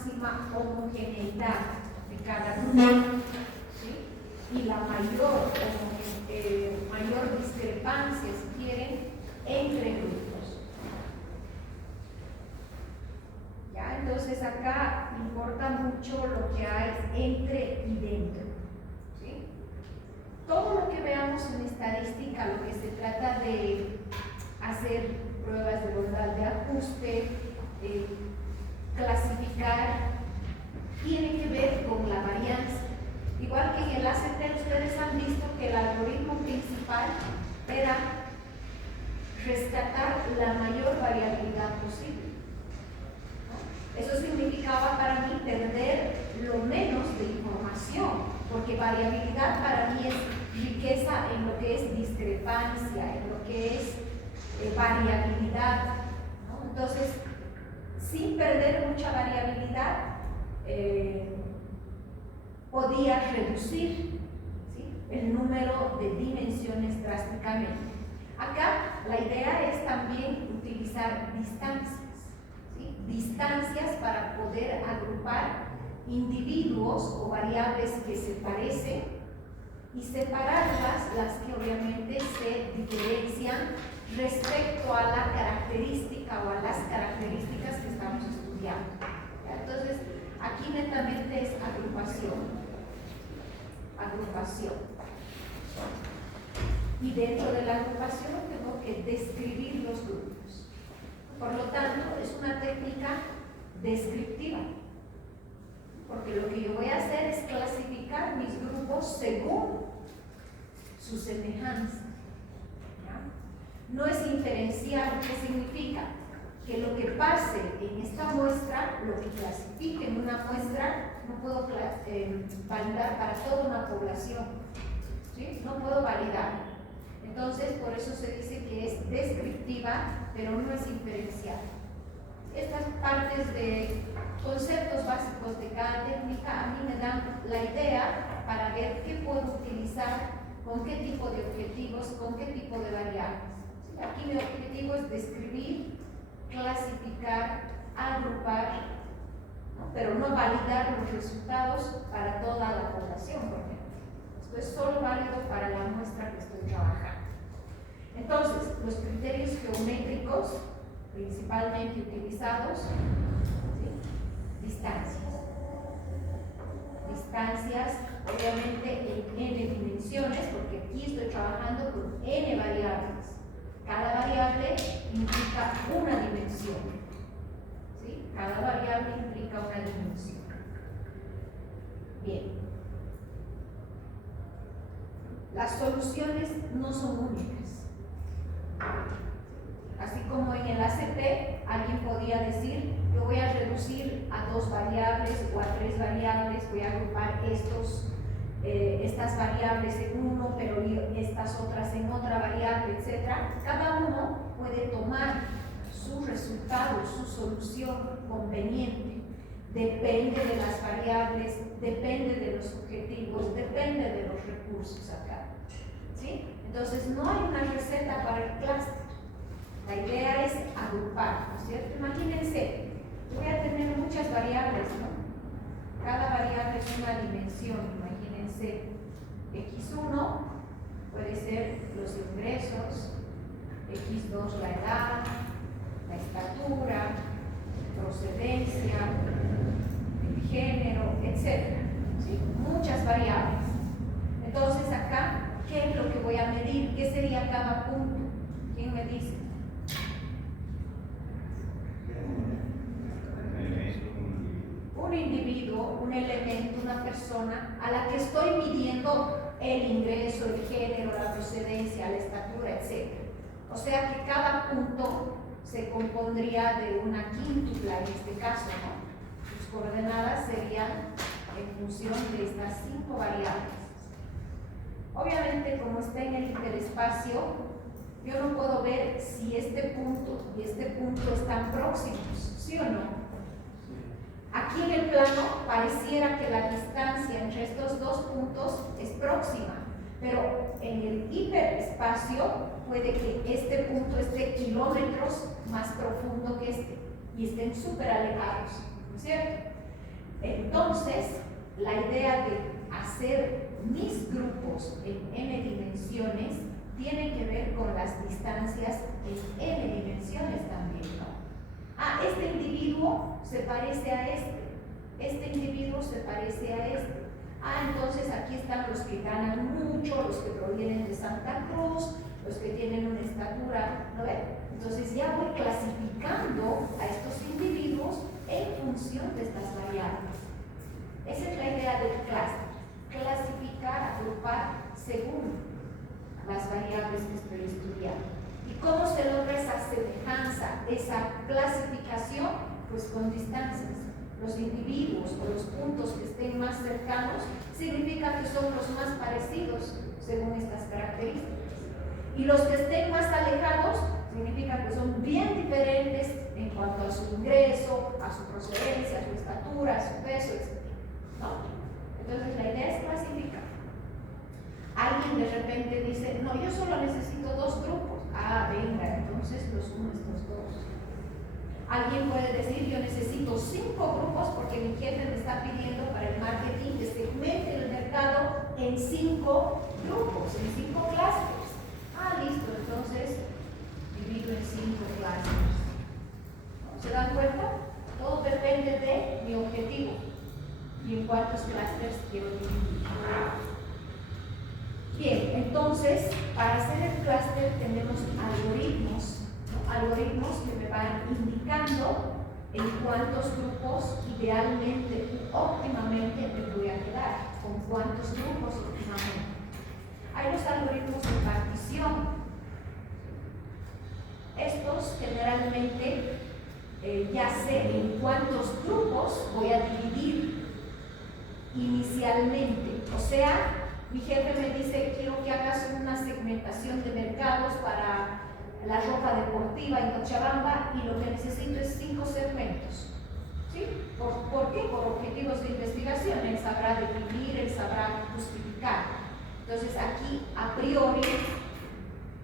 máxima homogeneidad de cada grupo, ¿sí? Y la mayor discrepancia, si quieren, entre grupos. ¿Ya? Entonces acá importa mucho lo que hay entre y dentro, ¿sí? Todo lo que veamos en estadística, lo que se trata de hacer pruebas de bondad de ajuste, clasificar, tiene que ver con la varianza. Igual que en el ACT, ustedes han visto que el algoritmo principal era rescatar la mayor variabilidad posible. Eso significaba para mí perder lo menos de información, porque variabilidad para mí es riqueza en lo que es discrepancia, en lo que es variabilidad, ¿no? Entonces, sin perder mucha variabilidad, podía reducir, ¿sí?, el número de dimensiones drásticamente. Acá la idea es también utilizar distancias, ¿sí?, distancias para poder agrupar individuos o variables que se parecen y separarlas, las que obviamente se diferencian respecto a la característica o a las características que estamos estudiando. ¿Ya? Entonces, aquí netamente es agrupación. Y dentro de la agrupación tengo que describir los grupos. Por lo tanto, es una técnica descriptiva, porque lo que yo voy a hacer es clasificar mis grupos según su semejanza. No es inferencial. ¿Qué significa? Que lo que pase en esta muestra, lo que clasifique en una muestra, no puedo validar para toda una población, ¿sí? No puedo validar. Entonces, por eso se dice que es descriptiva, pero no es inferencial. Estas partes de conceptos básicos de cada técnica a mí me dan la idea para ver qué puedo utilizar, con qué tipo de objetivos, con qué tipo de variables. Aquí mi objetivo es describir, clasificar, agrupar, ¿no?, pero no validar los resultados para toda la población, por ejemplo. Esto es solo válido para la muestra que estoy trabajando. Entonces, los criterios geométricos principalmente utilizados, ¿sí?, distancias. Distancias, obviamente, en n dimensiones, porque aquí estoy trabajando con n variables. Cada variable implica una dimensión, ¿sí? Cada variable implica una dimensión. Bien. Las soluciones no son únicas. Así como en el ACT, alguien podía decir, yo voy a reducir a 2 variables o a 3 variables, voy a agrupar estas variables en uno, pero estas otras en otra variable, etc. Cada uno puede tomar su resultado, su solución conveniente. Depende de las variables, depende de los objetivos, depende de los recursos acá, ¿sí? Entonces, no hay una receta para el clúster. La idea es agrupar, ¿no es cierto? Imagínense, voy a tener muchas variables, ¿no? Cada variable es una dimensión. Imagínense, X1 puede ser los ingresos, X2 la edad, la estatura, procedencia, el género, etc. ¿Sí? Muchas variables. Entonces acá, ¿qué es lo que voy a medir? ¿Qué sería cada punto? ¿Quién me dice? Un individuo, un elemento, una persona a la que estoy midiendo el ingreso, el género, la procedencia, la estatura, etc. O sea que cada punto se compondría de una quíntupla en este caso, ¿no? Sus coordenadas serían en función de estas 5 variables. Obviamente, como está en el interespacio, yo no puedo ver si este punto y este punto están próximos, ¿sí o no? Aquí en el plano pareciera que la distancia entre estos 2 puntos es próxima, pero en el hiperespacio puede que este punto esté kilómetros más profundo que este y estén súper alejados, ¿no es cierto? Entonces, la idea de hacer mis grupos en n dimensiones tiene que ver con las distancias en n dimensiones también, ¿no? Ah, este individuo se parece a este individuo se parece a este. Ah, entonces aquí están los que ganan mucho, los que provienen de Santa Cruz, los que tienen una estatura, ¿no ven? Entonces ya voy clasificando a estos individuos en función de estas variables. Esa es la idea del clúster, clasificar, agrupar según las variables que estoy estudiando. ¿Y cómo se logra esa semejanza, esa clasificación? Pues con distancias. Los individuos o los puntos que estén más cercanos significa que son los más parecidos según estas características. Y los que estén más alejados significa que son bien diferentes en cuanto a su ingreso, a su procedencia, a su estatura, a su peso, etc. ¿No? Entonces la idea es clasificar. Alguien de repente dice, no, yo solo necesito 2 grupos. Ah, venga, entonces los uno estos 2. Alguien puede decir, yo necesito 5 grupos porque mi jefe me está pidiendo para el marketing que segmente el mercado en 5 grupos, en 5 clústeres. Ah, listo, entonces divido en 5 clústeres. ¿Se dan cuenta? Todo depende de mi objetivo y en cuántos clústeres quiero dividir. Bien, entonces, para hacer el clúster tenemos algoritmos, ¿no? Algoritmos que me van indicando en cuántos grupos idealmente, óptimamente me voy a quedar, con cuántos grupos óptimamente. Hay los algoritmos de partición. Estos generalmente ya sé en cuántos grupos voy a dividir inicialmente. O sea, mi jefe me dice, quiero que hagas una segmentación de mercados para la ropa deportiva en Cochabamba y lo que necesito es 5 segmentos. ¿Sí? ¿Por qué? Por objetivos de investigación. Él sabrá definir, él sabrá justificar. Entonces aquí, a priori,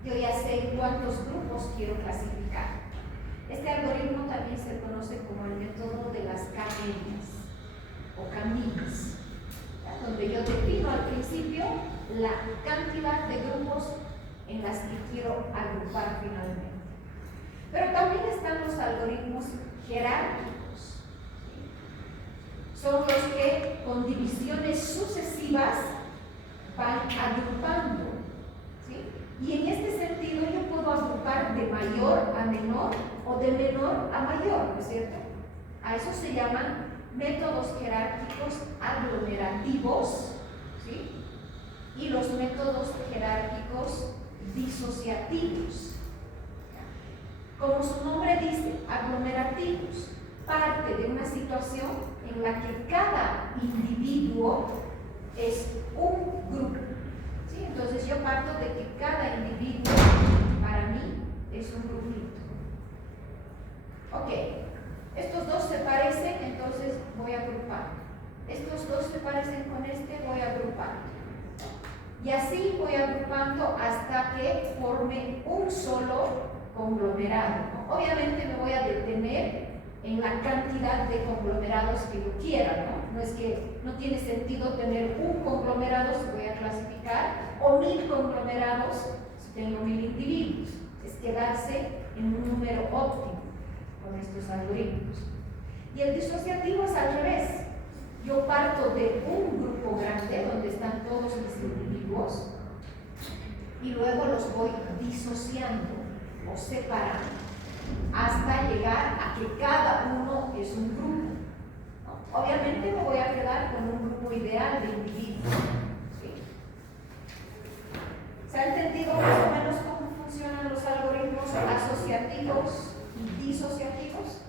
yo ya sé en cuántos grupos quiero clasificar. Este algoritmo también se conoce como el método de las cadenas o caminos, donde yo defino al principio la cantidad de grupos en las que quiero agrupar finalmente. Pero también están los algoritmos jerárquicos. Son los que con divisiones sucesivas van agrupando, ¿sí? Y en este sentido yo puedo agrupar de mayor a menor o de menor a mayor, ¿no es cierto? A eso se llaman métodos jerárquicos aglomerativos, ¿sí? Y los métodos jerárquicos disociativos. Como su nombre dice, aglomerativos, parte de una situación en la que cada individuo es un grupo, ¿sí? Entonces yo parto de que cada individuo para mí es un grupito. Ok. Estos dos se parecen, entonces voy a agrupar. Estos dos se parecen con este, voy a agrupar. Y así voy agrupando hasta que forme un solo conglomerado, ¿no? Obviamente me voy a detener en la cantidad de conglomerados que yo quiera, ¿no? No es que no tiene sentido tener un conglomerado si voy a clasificar o 1000 conglomerados si tengo 1000 individuos. Es quedarse en un número óptimo con estos algoritmos. Y el disociativo es al revés. Yo parto de un grupo grande donde están todos mis individuos y luego los voy disociando o separando hasta llegar a que cada uno es un grupo, ¿no? Obviamente me voy a quedar con un grupo ideal de individuos, ¿sí? ¿Se ha entendido más o menos cómo funcionan los algoritmos asociativos y disociativos?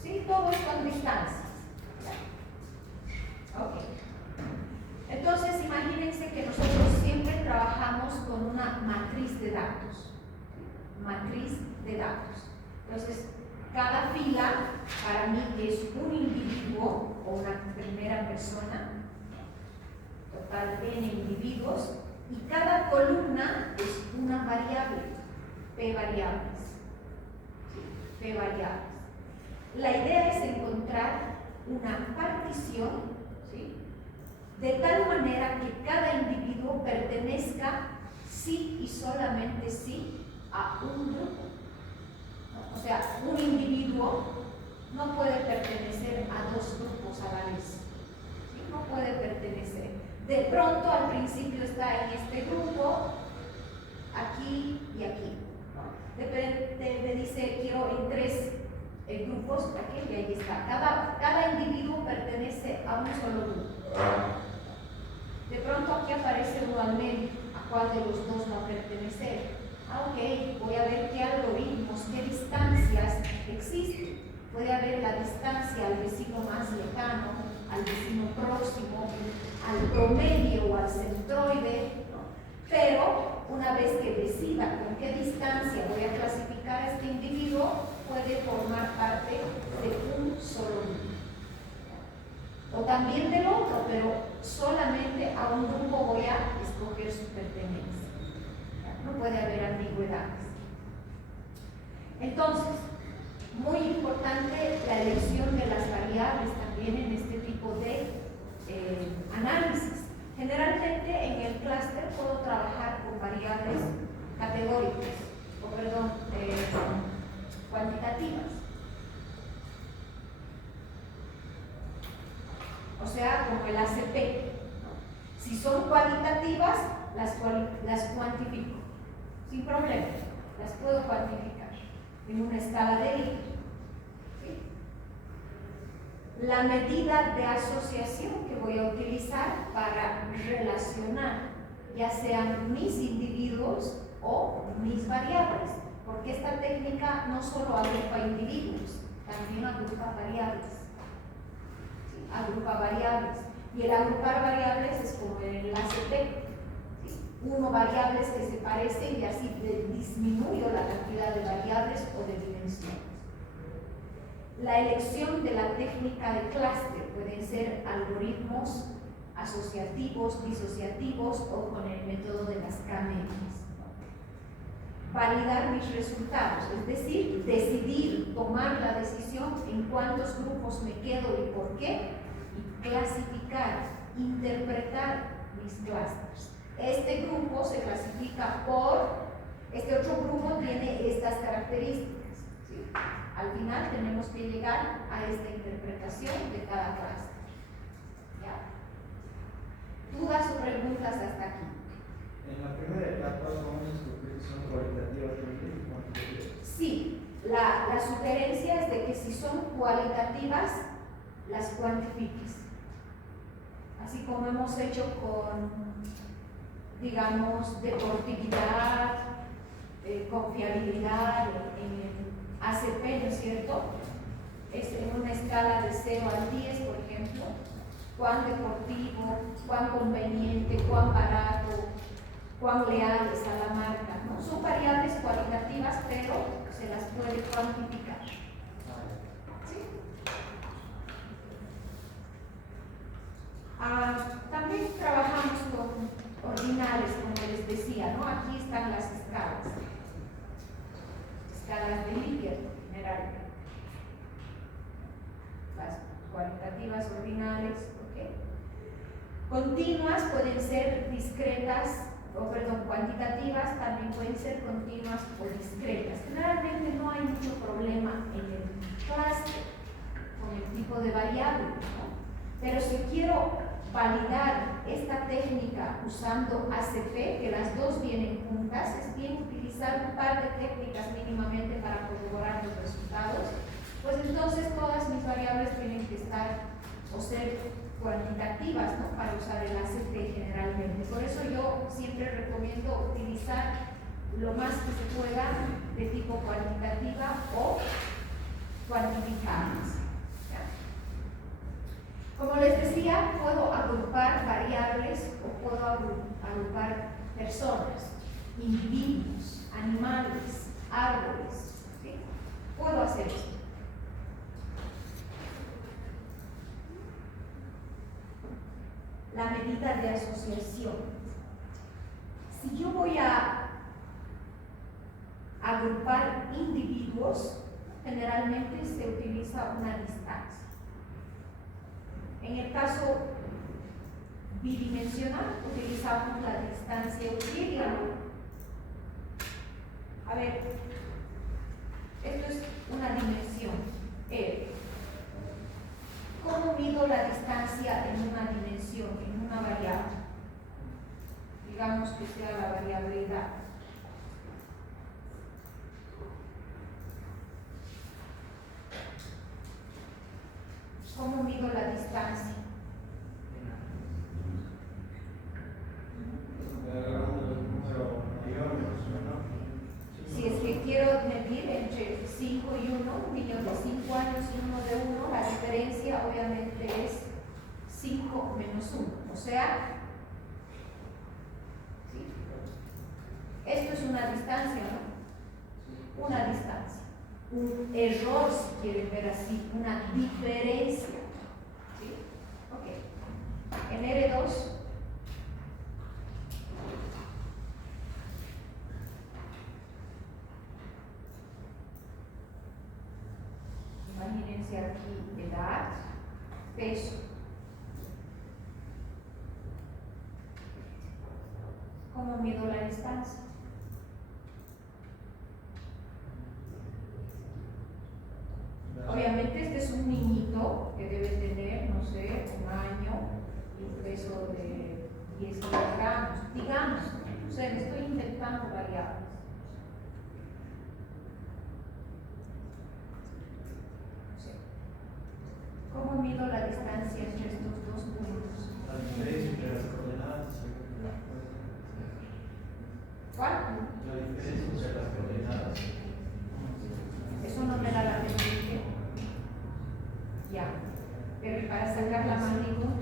¿Sí? Todo es con distancias. Ok. Entonces, imagínense que nosotros siempre trabajamos con una matriz de datos. Matriz de datos. Entonces, cada fila para mí es un individuo o una primera persona, total n individuos, y cada columna es una variable, p variables. ¿Sí? P variables. La idea es encontrar una partición decisión, ¿sí?, de tal manera que cada individuo pertenezca sí y solamente sí a un grupo. O sea, un individuo no puede pertenecer a dos grupos a la vez, ¿sí? No puede pertenecer. De pronto al principio está en este grupo, aquí y aquí, ¿no? De repente me dice quiero en tres grupos, aquí y ahí está. Cada individuo pertenece a un solo grupo. De pronto aquí aparece uno al medio, ¿a cuál de los dos va a pertenecer? Ok, voy a ver qué algoritmos, qué distancias existen. Puede haber la distancia al vecino más lejano, al vecino próximo, al promedio o al centroide, ¿no? Pero una vez que decida con qué distancia voy a clasificar a este individuo, puede formar parte de un solo grupo. O también del otro, pero solamente a un grupo voy a escoger su pertenencia. No puede haber ambigüedades. Entonces, muy importante la elección de las variables también en este tipo de análisis. Generalmente en el clúster puedo trabajar con variables categóricas, cuantitativas. O sea, como el ACP. Si son cualitativas, las cuantifico, sin problema, las puedo cuantificar en una escala de Likert. ¿Sí? La medida de asociación que voy a utilizar para relacionar, ya sean mis individuos o mis variables, porque esta técnica no solo agrupa individuos, también agrupa variables. ¿Sí? Agrupa variables. Y el agrupar variables es como el ACP. ¿Sí? Uno variables que se parecen y así disminuyo la cantidad de variables o de dimensiones. La elección de la técnica de clúster pueden ser algoritmos asociativos, disociativos o con el método de las K-medias. Validar mis resultados, es decir, decidir, tomar la decisión en cuántos grupos me quedo y por qué, y clasificar, interpretar mis clústeres. Este grupo se clasifica por, este otro grupo tiene estas características, ¿sí? Al final tenemos que llegar a esta interpretación de cada clúster. ¿Ya? ¿Dudas o preguntas hasta aquí? En la primera etapa vamos a descubrir si son cualitativas o cuantitativas. Sí, la sugerencia es de que si son cualitativas, las cuantifiques. Así como hemos hecho con, digamos, deportividad, confiabilidad, en ACP, ¿no es cierto? Es en una escala de 0 al 10, por ejemplo, cuán deportivo, cuán conveniente, cuán barato, cuán leales a la marca, ¿no? Son variables cualitativas, pero se las puede cuantificar. ¿Sí? También trabajamos con ordinales, como les decía, ¿no? Aquí están las escalas de Likert generalmente. Las cualitativas ordinales, ¿ok? Continuas pueden ser discretas, cuantitativas también pueden ser continuas o discretas. Generalmente no hay mucho problema en el clúster con el tipo de variable, ¿no? Pero si quiero validar esta técnica usando ACP, que las dos vienen juntas, es bien utilizar un par de técnicas mínimamente para corroborar los resultados, pues entonces todas mis variables tienen que estar o ser cuantitativas, ¿no? Para usar el ACP generalmente. Por eso yo siempre recomiendo utilizar lo más que se pueda de tipo cuantitativa o cuantificables. Como les decía, puedo agrupar variables o puedo agrupar personas, individuos, animales, árboles. ¿Sí? Puedo hacer esto. La medida de asociación. Si yo voy a agrupar individuos, generalmente se utiliza una distancia. En el caso bidimensional utilizamos la distancia euclidiana. A ver, esto es una dimensión, R. ¿Cómo mido la distancia en una dimensión, en una variable? Digamos que sea la variable edad. ¿Cómo mido la distancia? Si es que quiero medir entre 5 y 1, un niño de 5 años y uno de 1, la diferencia obviamente es 5 menos 1, o sea, ¿sí? Esto es una distancia, ¿no? Una distancia. Un error, si quieren ver así, una diferencia. ¿Sí? Ok. En R2, imagínense aquí edad, peso. ¿Cómo mido la distancia? Obviamente este es un niñito que debe tener, no sé, 1 año y un peso de 10 kilogramos, digamos, o sea, estoy inventando variables. ¿Cómo mido la distancia entre estos dos puntos? La diferencia entre las coordenadas. ¿Cuál? La diferencia entre las coordenadas. Eso no me da la definición. Ya. Pero para sacar la magnitud,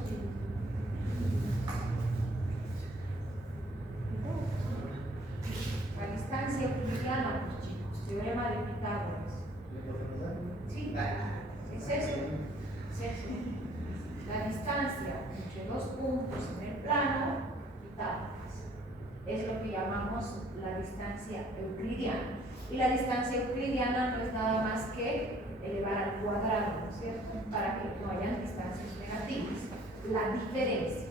la distancia euclidiana, pues chicos, teorema de Pitágoras. Sí, es eso. Es eso. La distancia entre dos puntos en el plano, Pitágoras. Es lo que llamamos la distancia euclidiana. Y la distancia euclidiana no es nada más que elevar al cuadrado, ¿no es cierto? Para que no hayan distancias negativas. La diferencia.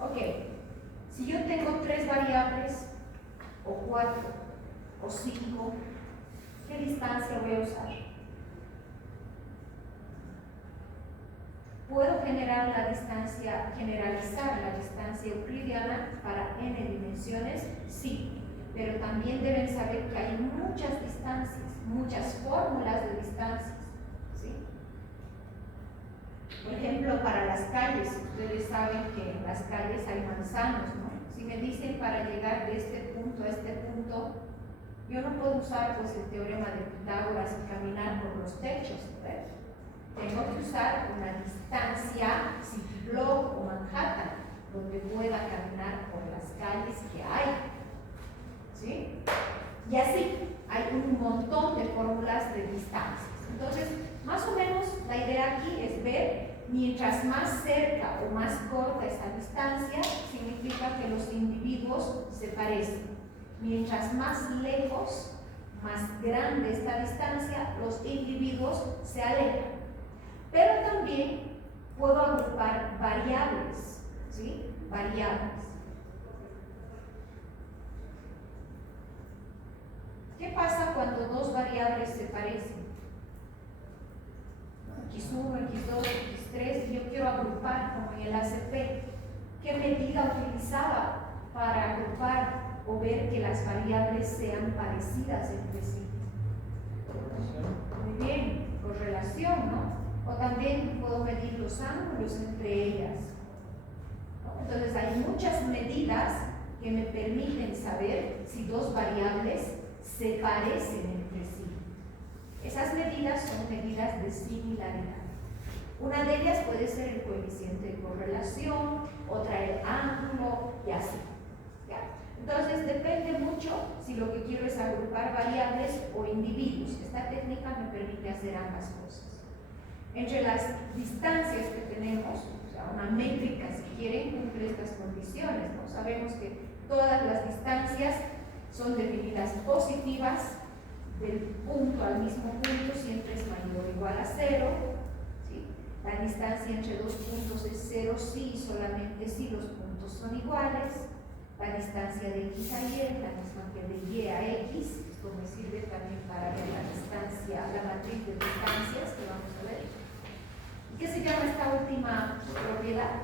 Ok, si yo tengo 3 variables, o 4, o 5, ¿qué distancia voy a usar? Puedo generar la distancia, generalizar la distancia euclidiana para n dimensiones, sí. Pero también deben saber que hay muchas distancias, muchas fórmulas de distancias, ¿sí? Por ejemplo, para las calles, ustedes saben que en las calles hay manzanos, ¿no? Si me dicen para llegar de este punto a este punto, yo no puedo usar pues el teorema de Pitágoras y caminar por los techos, ¿ves? Tengo que usar una distancia, City Block o Manhattan, donde pueda caminar por las calles que hay. ¿Sí? Y así, hay un montón de fórmulas de distancias. Entonces, más o menos la idea aquí es ver, mientras más cerca o más corta esta distancia, significa que los individuos se parecen. Mientras más lejos, más grande esta distancia, los individuos se alejan. Pero también puedo agrupar variables, ¿sí? Variables. ¿Qué pasa cuando dos variables se parecen? X1, X2, X3, y yo quiero agrupar como en el ACP. ¿Qué medida utilizaba para agrupar o ver que las variables sean parecidas entre sí? Muy bien, correlación, ¿no? O también puedo medir los ángulos entre ellas, ¿no? Entonces hay muchas medidas que me permiten saber si dos variables se parecen entre sí. Esas medidas son medidas de similaridad. Una de ellas puede ser el coeficiente de correlación, otra el ángulo y así. ¿Ya? Entonces depende mucho si lo que quiero es agrupar variables o individuos. Esta técnica me permite hacer ambas cosas. Entre las distancias que tenemos, o sea, una métrica si quieren cumple estas condiciones, ¿no? Sabemos que todas las distancias son definidas positivas, del punto al mismo punto siempre es mayor o igual a 0, ¿sí? La distancia entre dos puntos es 0 si y solamente si los puntos son iguales. La distancia de x a y es la misma que de y a x. Esto me sirve también para ver la distancia, la matriz de distancias que vamos a ver. ¿Qué se llama esta última propiedad?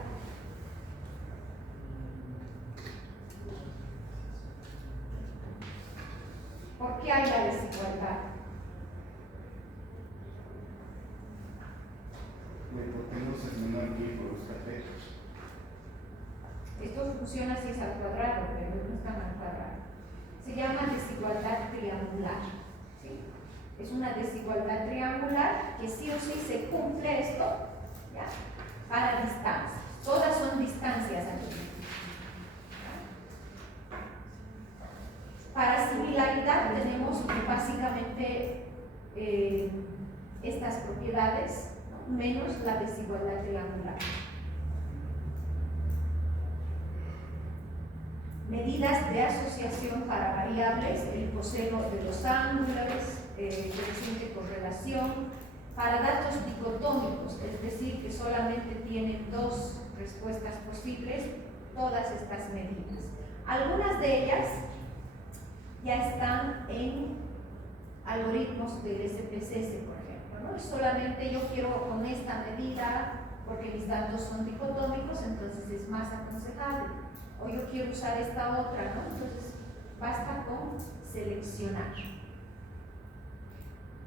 ¿Por qué hay la desigualdad? Porque no se menor que por los catetos. Esto funciona si es al cuadrado, pero no están al cuadrado. Se llama desigualdad triangular. ¿Sí? Es una desigualdad triangular que sí o sí se cumple esto, ¿ya? Para distancias. Todas son distancias aquí. Para similaridad tenemos básicamente estas propiedades, ¿no? Menos la desigualdad triangular. Medidas de asociación para variables, el coseno de los ángulos, coeficiente correlación, para datos dicotómicos, es decir, que solamente tienen dos respuestas posibles, todas estas medidas. Algunas de ellas ya están en algoritmos del SPSS, por ejemplo, ¿no? Solamente yo quiero con esta medida, porque mis datos son dicotómicos, entonces es más aconsejable. O yo quiero usar esta otra, ¿no? Entonces basta con seleccionar.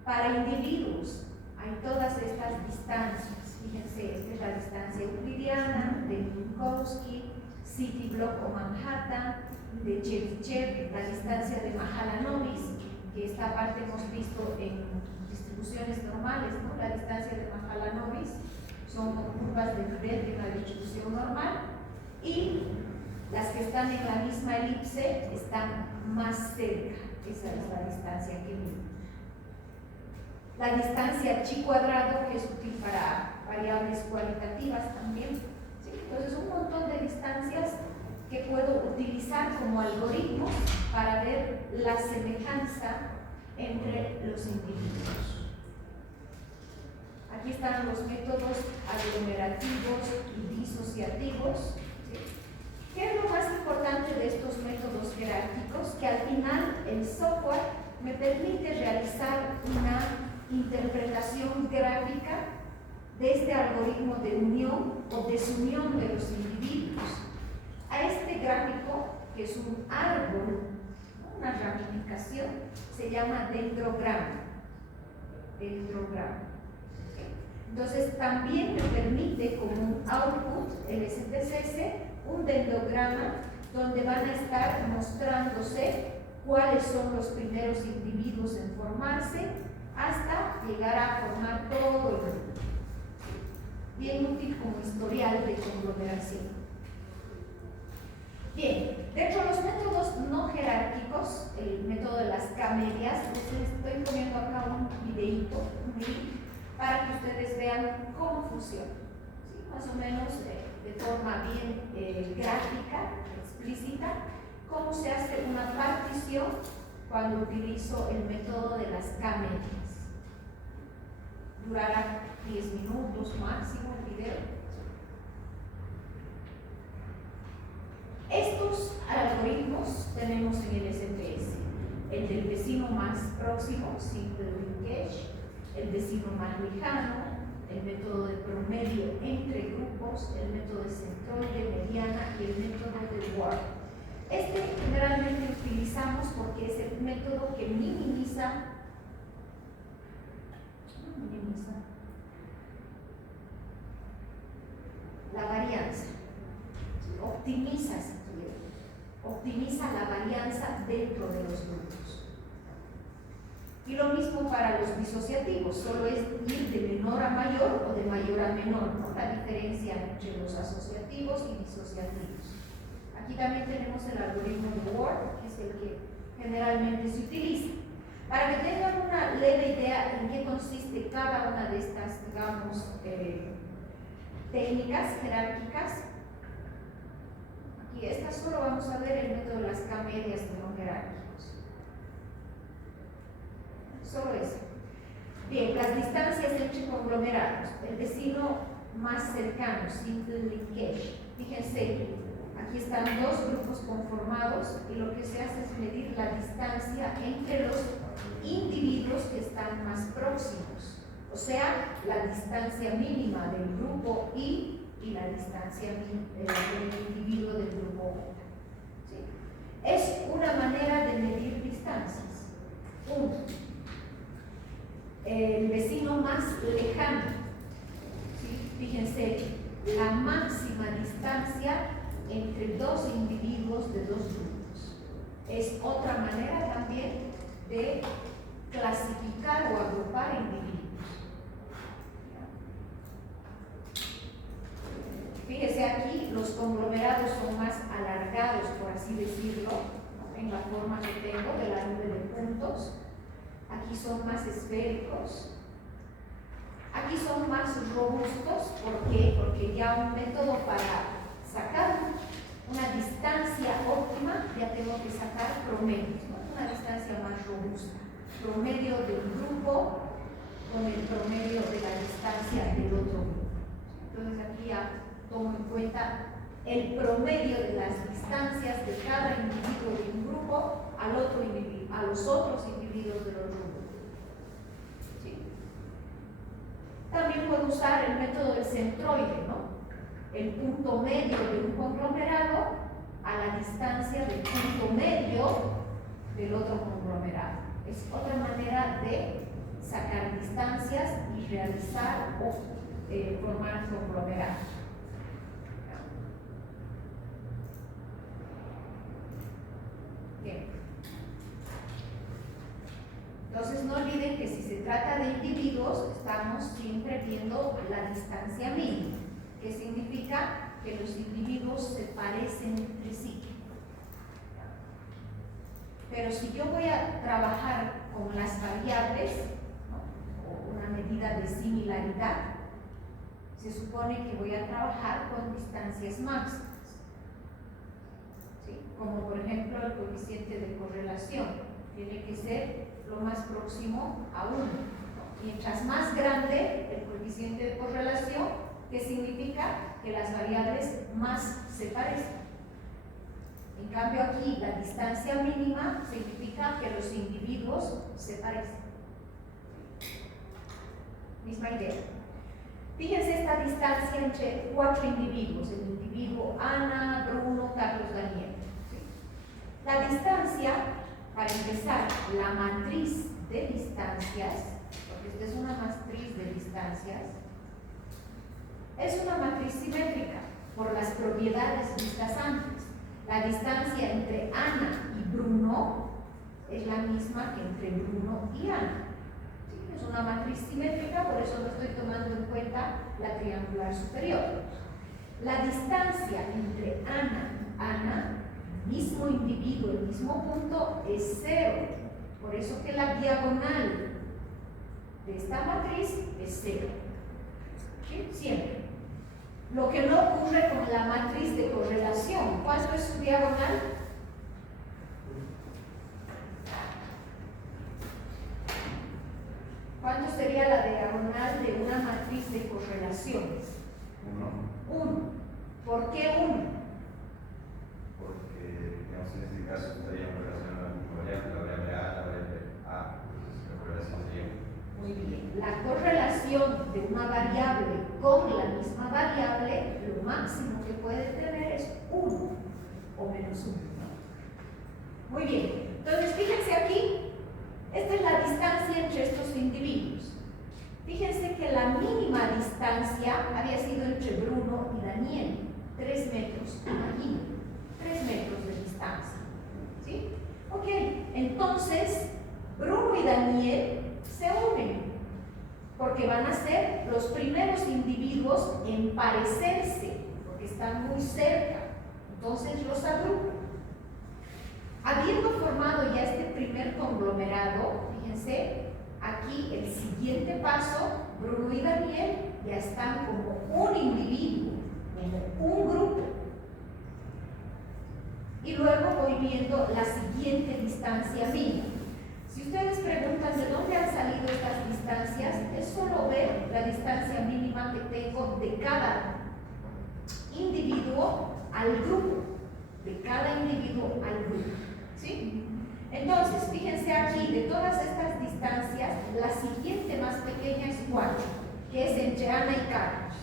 Para individuos hay todas estas distancias. Fíjense, esta es la distancia euclidiana de Minkowski, City Block o Manhattan, de Chebyshev, la distancia de Mahalanobis, que esta parte hemos visto en distribuciones normales, ¿no? La distancia de Mahalanobis son curvas de nivel de una distribución normal, y las que están en la misma elipse están más cerca. Esa es la distancia que mide. La distancia chi cuadrado, que es útil para variables cualitativas también. ¿Sí? Entonces, un montón de distancias que puedo utilizar como algoritmo para ver la semejanza entre los individuos. Aquí están los métodos aglomerativos y disociativos. ¿Sí? ¿Qué es lo más importante de estos métodos jerárquicos? Que al final el software me permite realizar una interpretación gráfica de este algoritmo de unión o desunión de los individuos. A este gráfico, que es un árbol, una ramificación, se llama dendrograma. Entonces también me permite como un output, el SPSS, un dendrograma donde van a estar mostrándose cuáles son los primeros individuos en formarse hasta llegar a formar todo el grupo. Bien útil como historial de conglomeración. Bien, dentro de los métodos no jerárquicos, el método de las K-medias, les estoy poniendo acá un videíto, un link, para que ustedes vean cómo funciona. ¿Sí? Más o menos de forma bien gráfica, explícita, cómo se hace una partición cuando utilizo el método de las K-medias. Durará 10 minutos máximo el video. Estos algoritmos tenemos en el SPSS: el del vecino más próximo, simple linkage; el vecino más lejano; el método de promedio entre grupos; el método de centroide, mediana; y el método de Ward. Este generalmente utilizamos porque es el método que minimiza la varianza, optimiza, si quiere, optimiza la varianza dentro de los grupos. Y lo mismo para los disociativos, solo es ir de menor a mayor o de mayor a menor, ¿no? La diferencia entre los asociativos y disociativos. Aquí también tenemos el algoritmo de Ward, que es el que generalmente se utiliza. Para que tengan una leve idea en qué consiste cada una de estas, digamos, técnicas jerárquicas, aquí estas solo vamos a ver el método de las K-medias no jerárquicos. Solo eso. Bien, las distancias entre conglomerados. El vecino más cercano, simple linkage. Fíjense, aquí están dos grupos conformados y lo que se hace es medir la distancia entre los individuos que están más próximos. O sea, la distancia mínima del grupo I y la distancia del individuo del grupo O. ¿Sí? Es una manera de medir distancias. Uno, el vecino más lejano. ¿Sí? Fíjense, la máxima distancia entre dos individuos de dos grupos. Es otra manera también de clasificar o agrupar individuos. Fíjese aquí, los conglomerados son más alargados, por así decirlo, ¿no? En la forma que tengo de la nube de puntos. Aquí son más esféricos. Aquí son más robustos. ¿Por qué? Porque ya un método para sacar una distancia óptima, ya tengo que sacar promedios, ¿no? Una distancia más robusta. Promedio de un grupo con el promedio de la distancia del otro grupo. Entonces aquí ya tomo en cuenta el promedio de las distancias de cada individuo de un grupo al otro individuo, a los otros individuos del otro grupo. ¿Sí? También puedo usar el método del centroide, ¿no? El punto medio de un conglomerado a la distancia del punto medio del otro conglomerado. Es otra manera de sacar distancias y realizar o formar conglomerados. Bien. Entonces no olviden que si se trata de individuos, estamos siempre viendo la distancia mínima, que significa que los individuos se parecen entre sí. Pero si yo voy a trabajar con las variables, ¿no? O una medida de similaridad, se supone que voy a trabajar con distancias máximas. ¿Sí? Como por ejemplo el coeficiente de correlación, tiene que ser lo más próximo a 1. ¿No? Mientras más grande el coeficiente de correlación, ¿qué significa? Que las variables más se parecen. En cambio aquí la distancia mínima significa que los individuos se parecen. Misma idea. Fíjense esta distancia entre 4 individuos, el individuo Ana, Bruno, Carlos, Daniel. ¿Sí? La distancia, para empezar, la matriz de distancias, porque esta es una matriz de distancias, es una matriz simétrica por las propiedades vistas antes. La distancia entre Ana y Bruno es la misma que entre Bruno y Ana. ¿Sí? Es una matriz simétrica, por eso no estoy tomando en cuenta la triangular superior. La distancia entre Ana y Ana, mismo individuo, el mismo punto, es 0. Por eso que la diagonal de esta matriz es 0. ¿Sí? Siempre. Lo que no ocurre con la matriz de correlación. ¿Cuánto es su diagonal? ¿Cuánto sería la diagonal de una matriz de correlaciones? 1. ¿Por qué 1? Porque, digamos, en este caso estaría en relación a la variable A, la variable A, entonces la correlación sería. Muy bien. La correlación de una variable con la misma variable, lo máximo que puede tener es 1 o menos 1. Muy bien. Entonces, fíjense aquí, esta es la distancia entre estos individuos. Fíjense que la mínima distancia había sido entre Bruno y Daniel, 3 metros. Imaginen, 3 metros de distancia. ¿Sí? Ok, entonces Bruno y Daniel se unen, porque van a ser los primeros individuos en parecerse, porque están muy cerca. Entonces los agrupan. Habiendo formado ya este primer conglomerado, fíjense, aquí el siguiente paso, Bruno y Daniel ya están como un individuo, como un grupo. Y luego voy viendo la siguiente distancia mínima. Si ustedes preguntan de dónde han salido estas distancias, individuo al grupo, de cada individuo al grupo, ¿sí? Entonces, fíjense aquí, de todas estas distancias, la siguiente más pequeña es 4, que es entre Ana y Carlos.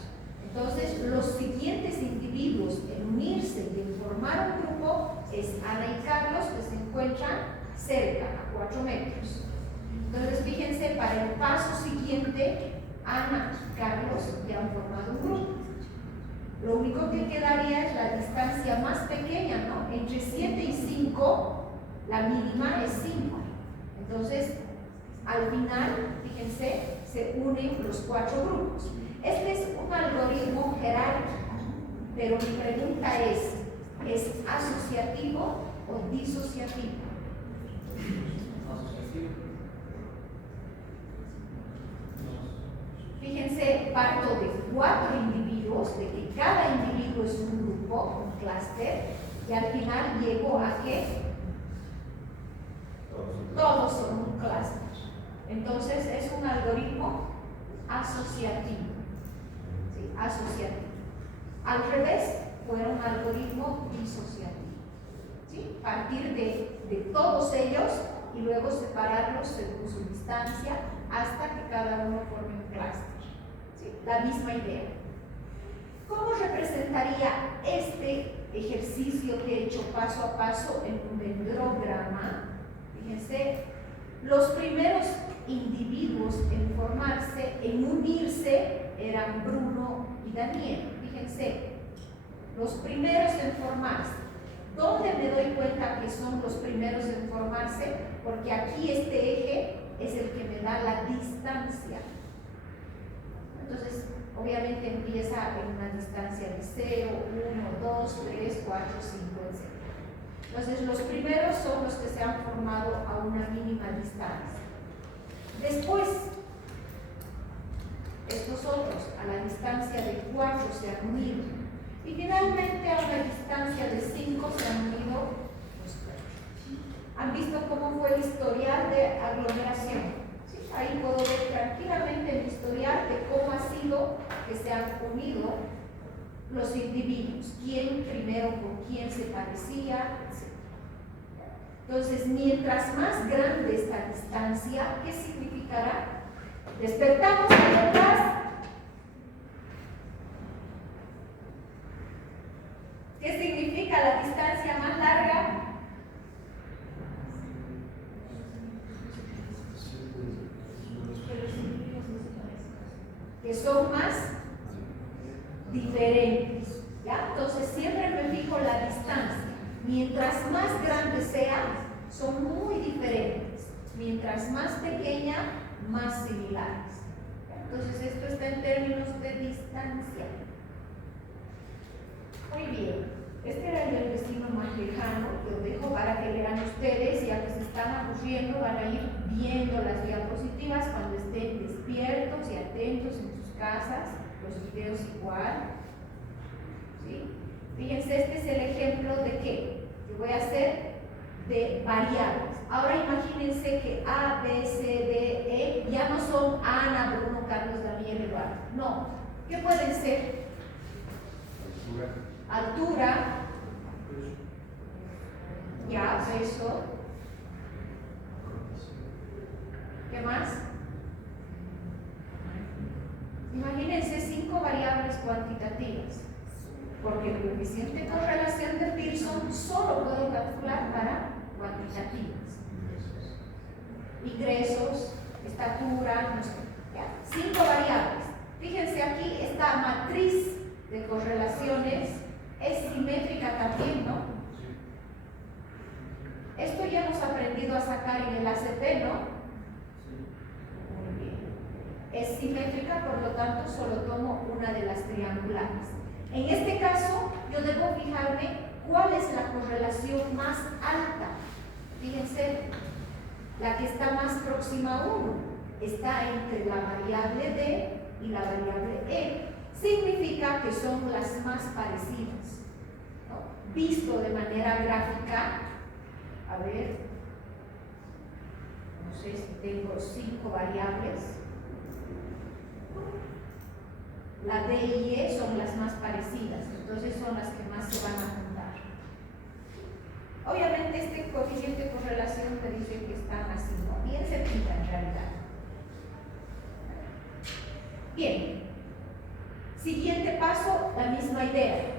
Entonces, los siguientes individuos en unirse y en formar un grupo es Ana y Carlos, que se encuentran cerca, a 4 metros. Entonces, fíjense, para el paso siguiente, Ana y Carlos ya han formado un grupo. Lo único que quedaría es la distancia más pequeña, ¿no? Entre 7 y 5, la mínima es 5. Entonces, al final, fíjense, se unen los 4 grupos. Este es un algoritmo jerárquico, pero mi pregunta ¿es asociativo o disociativo? Fíjense, parto de 4 individuos, de que cada individuo es un grupo, un clúster, y al final llego a que todos son un clúster. Entonces es un algoritmo asociativo. ¿Sí? Asociativo. Al revés, fuera un algoritmo disociativo. ¿Sí? Partir de todos ellos y luego separarlos según su distancia hasta que cada uno forme un clúster. ¿Sí? La misma idea. ¿Cómo representaría este ejercicio que he hecho paso a paso en un dendrograma? Fíjense, los primeros individuos en formarse, en unirse, eran Bruno y Daniel. Fíjense, los primeros en formarse. ¿Dónde me doy cuenta que son los primeros en formarse? Porque aquí este eje es el que me da la distancia. Entonces, obviamente empieza en una distancia de 0, 1, 2, 3, 4, 5, etc. Entonces, los primeros son los que se han formado a una mínima distancia. Después, estos otros a la distancia de 4 se han unido. Y finalmente a una distancia de 5 se han unido los 4. ¿Han visto cómo fue el historial de aglomeración? ¿Sí? Ahí puedo ver tranquilamente el historial de cómo ha sido que se han unido los individuos. ¿Quién primero con quién se parecía? Entonces, mientras más grande esta distancia, ¿qué significará? Despertamos a detrás. ¿Qué significa la distancia más larga? Que son más diferentes. ¿Ya? Entonces, siempre me fijo la distancia. Mientras más grande sea, son muy diferentes. Mientras más pequeña, más similares. Entonces, esto está en términos de distancia. Muy bien. Este era el del destino más lejano. Lo dejo para que lean ustedes. Ya que se están aburriendo, van a ir viendo las diapositivas cuando estén despiertos y atentos en sus casas. Los videos igual. ¿Sí? Fíjense, este es el ejemplo de qué. Yo voy a hacer de variables. Ahora imagínense que A, B, C, D, E ya no son Ana, Bruno, Carlos, Daniel, Eduardo. No. ¿Qué pueden ser? Altura. Ya, peso. ¿Qué más? Imagínense 5 variables cuantitativas. Porque el coeficiente de correlación de Pearson solo puedo calcular para cuantitativas. Ingresos, estatura, no sé. ¿Ya? 5 variables. Fíjense aquí, esta matriz de correlaciones es simétrica también, ¿no? Esto ya hemos aprendido a sacar en el ACP, ¿no? Muy bien. Es simétrica, por lo tanto, solo tomo una de las triangulares. En este caso, yo debo fijarme cuál es la correlación más alta. Fíjense, la que está más próxima a 1 está entre la variable D y la variable E. Significa que son las más parecidas, ¿no? Visto de manera gráfica, a ver, no sé si tengo 5 variables. La D y E son las Bien, siguiente paso, la misma idea.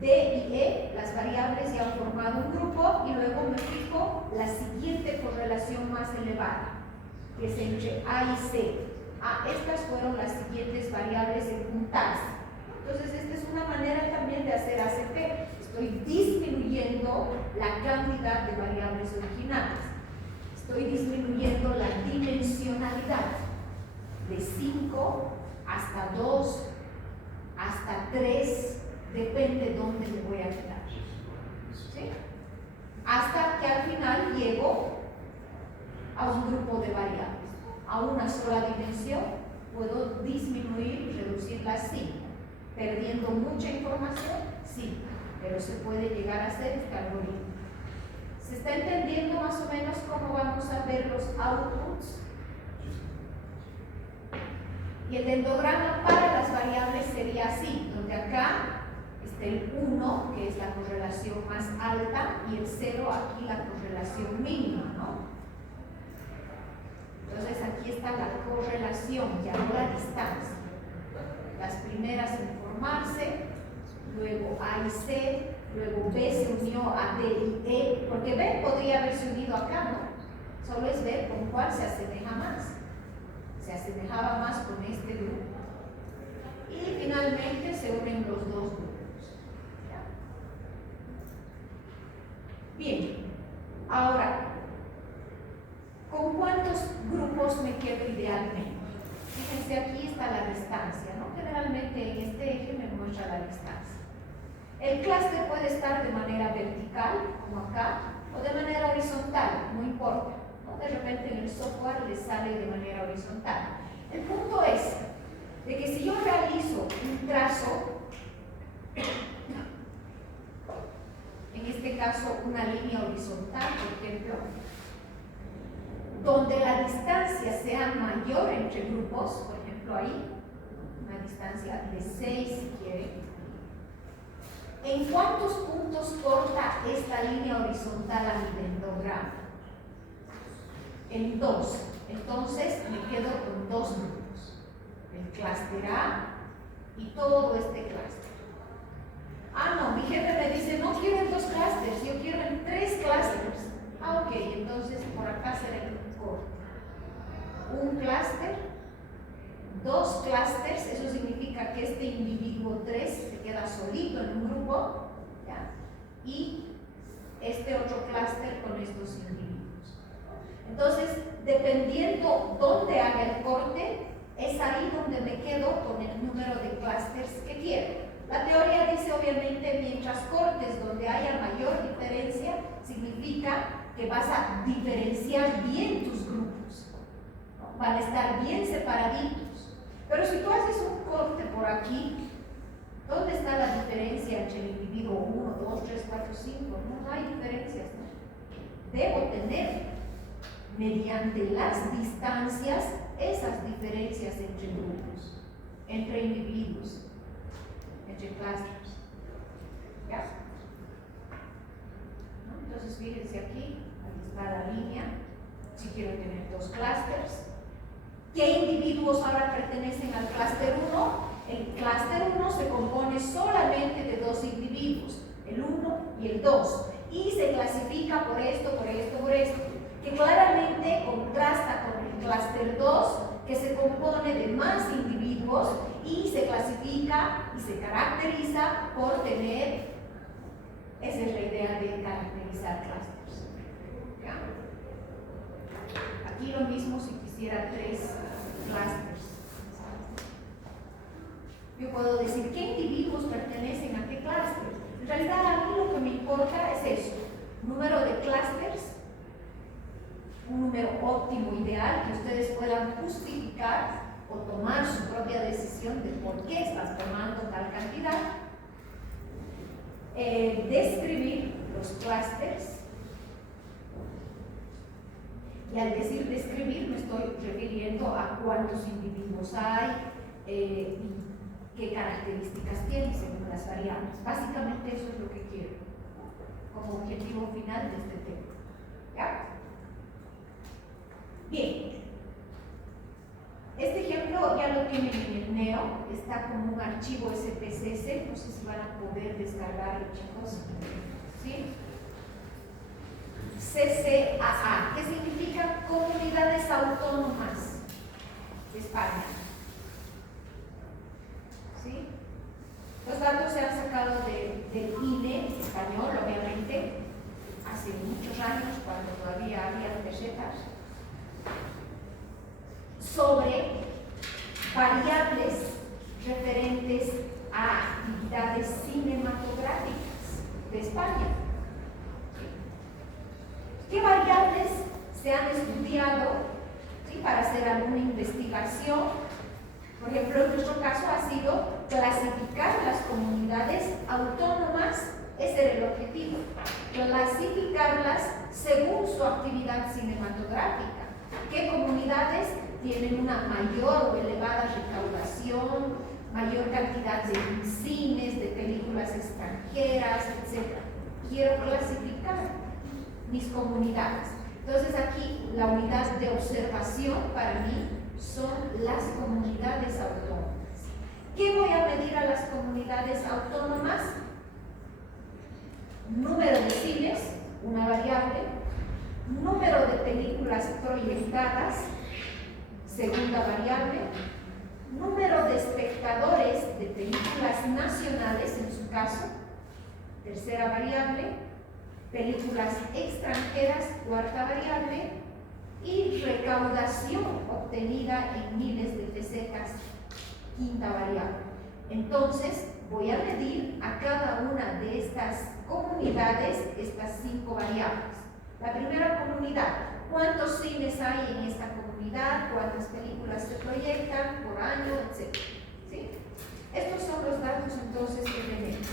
D y E, las variables ya han formado un grupo y luego me fijo la siguiente correlación más elevada, que es entre A y C. Estas fueron las siguientes variables en juntarse. Entonces, esta es una manera también de hacer ACP. Estoy disminuyendo la cantidad de variables originales. Estoy disminuyendo la dimensionalidad de 5 hasta 2, hasta 3, depende de dónde me voy a quedar. ¿Sí? Hasta que al final llego a un grupo de variables, a una sola dimensión. Puedo disminuir y reducirla así, perdiendo mucha información, sí, pero se puede llegar a hacer este algoritmo. ¿Se está entendiendo más o menos cómo vamos a ver los outputs? Y el dendrograma para las variables sería así, donde acá está el 1, que es la correlación más alta, y el 0 aquí la correlación mínima, ¿no? Entonces aquí está la correlación, ya no la distancia. Las primeras en formarse, luego A y C, luego B se unió a D y E, porque B podría haberse unido acá, ¿no? Solo es ver con cuál se asemeja más. Se asemejaba más con este grupo. Y finalmente se unen los dos grupos. ¿Ya? Bien, ahora, ¿con cuántos grupos me quedo idealmente? Fíjense, aquí está la distancia, ¿no? Generalmente en este eje me muestra la distancia. El clúster puede estar de manera vertical, como acá, o de manera horizontal, no importa, ¿no? De repente en el software les sale de manera horizontal. El punto es de que si yo realizo un trazo, en este caso una línea horizontal, por ejemplo, donde la distancia sea mayor entre grupos, por ejemplo ahí, una distancia de 6 si quieren. ¿En cuántos puntos corta esta línea horizontal a mi dendrograma? En 2. Entonces me quedo con 2 grupos. El clúster A y todo este clúster. No, mi jefe me dice, no quiero en 2 clústeres, yo quiero en 3 clústeres. Ok, entonces por acá será el corte. Un clúster, 2 clústeres, eso significa que este individuo 3 se queda solito en un grupo, ¿ya? Y este otro clúster con estos individuos. Entonces, dependiendo dónde haga el corte, es ahí donde me quedo con el número de clústeres que quiero. La teoría dice obviamente mientras cortes donde haya mayor diferencia, significa que vas a diferenciar bien tus grupos, ¿no? Van a estar bien separaditos. Pero si tú haces un corte por aquí, ¿dónde está la diferencia entre el individuo 1, 2, 3, 4, 5? No hay diferencias, ¿no? Debo tener, mediante las distancias, esas diferencias entre grupos, entre individuos, entre clústeres. ¿Ya? ¿No? Entonces, fíjense aquí, está la línea. Si quiero tener 2 clústeres, ¿qué individuos ahora pertenecen al clúster 1? El clúster 1 se compone solamente de 2 individuos, el 1 y el 2, y se clasifica por esto, por esto, por esto, que claramente contrasta con el clúster 2, que se compone de más individuos y se clasifica y se caracteriza por tener, esa es la idea de caracterizar clústeres. ¿Ya? Aquí lo mismo si quisiera 3 clústeres. Yo puedo decir qué individuos pertenecen a qué clúster. En realidad a mí lo que me importa es eso, número de clústeres, un número óptimo ideal que ustedes puedan justificar o tomar su propia decisión de por qué estás tomando tal cantidad, describir los clústeres, y al decir describir me estoy refiriendo a cuántos individuos hay y qué características tienen según las variables. Básicamente eso es lo que quiero como objetivo final de este tema. ¿Ya? Bien, este ejemplo ejemplo, ya lo tienen en el Neo, está como un archivo SPSS, no sé si van a poder descargarlo, chicos. ¿Sí? CCAA, que significa Comunidades Autónomas de España. ¿Sí? Los datos se han sacado del INE español, obviamente, hace muchos años, cuando todavía había pesetas, sobre variables referentes a actividades cinematográficas de España. ¿Qué variables se han estudiado, ¿sí?, para hacer alguna investigación? Por ejemplo, en nuestro caso ha sido clasificar las comunidades autónomas, ese era el objetivo, clasificarlas según su actividad cinematográfica. ¿Qué comunidades tienen una mayor o elevada recaudación, mayor cantidad de cines, de películas extranjeras, etcétera? Quiero clasificar mis comunidades. Entonces aquí la unidad de observación para mí son las comunidades autónomas. ¿Qué voy a medir a las comunidades autónomas? Número de cines, una variable, número de películas proyectadas, segunda variable, número de espectadores de películas nacionales, en su caso, tercera variable, películas extranjeras, cuarta variable, y recaudación obtenida en miles de pesetas, quinta variable. Entonces, voy a medir a cada una de estas comunidades estas 5 variables. La primera comunidad, ¿cuántos cines hay en esta comunidad? ¿Cuántas películas se proyectan por año, etcétera? ¿Sí? Estos son los datos entonces que tenemos.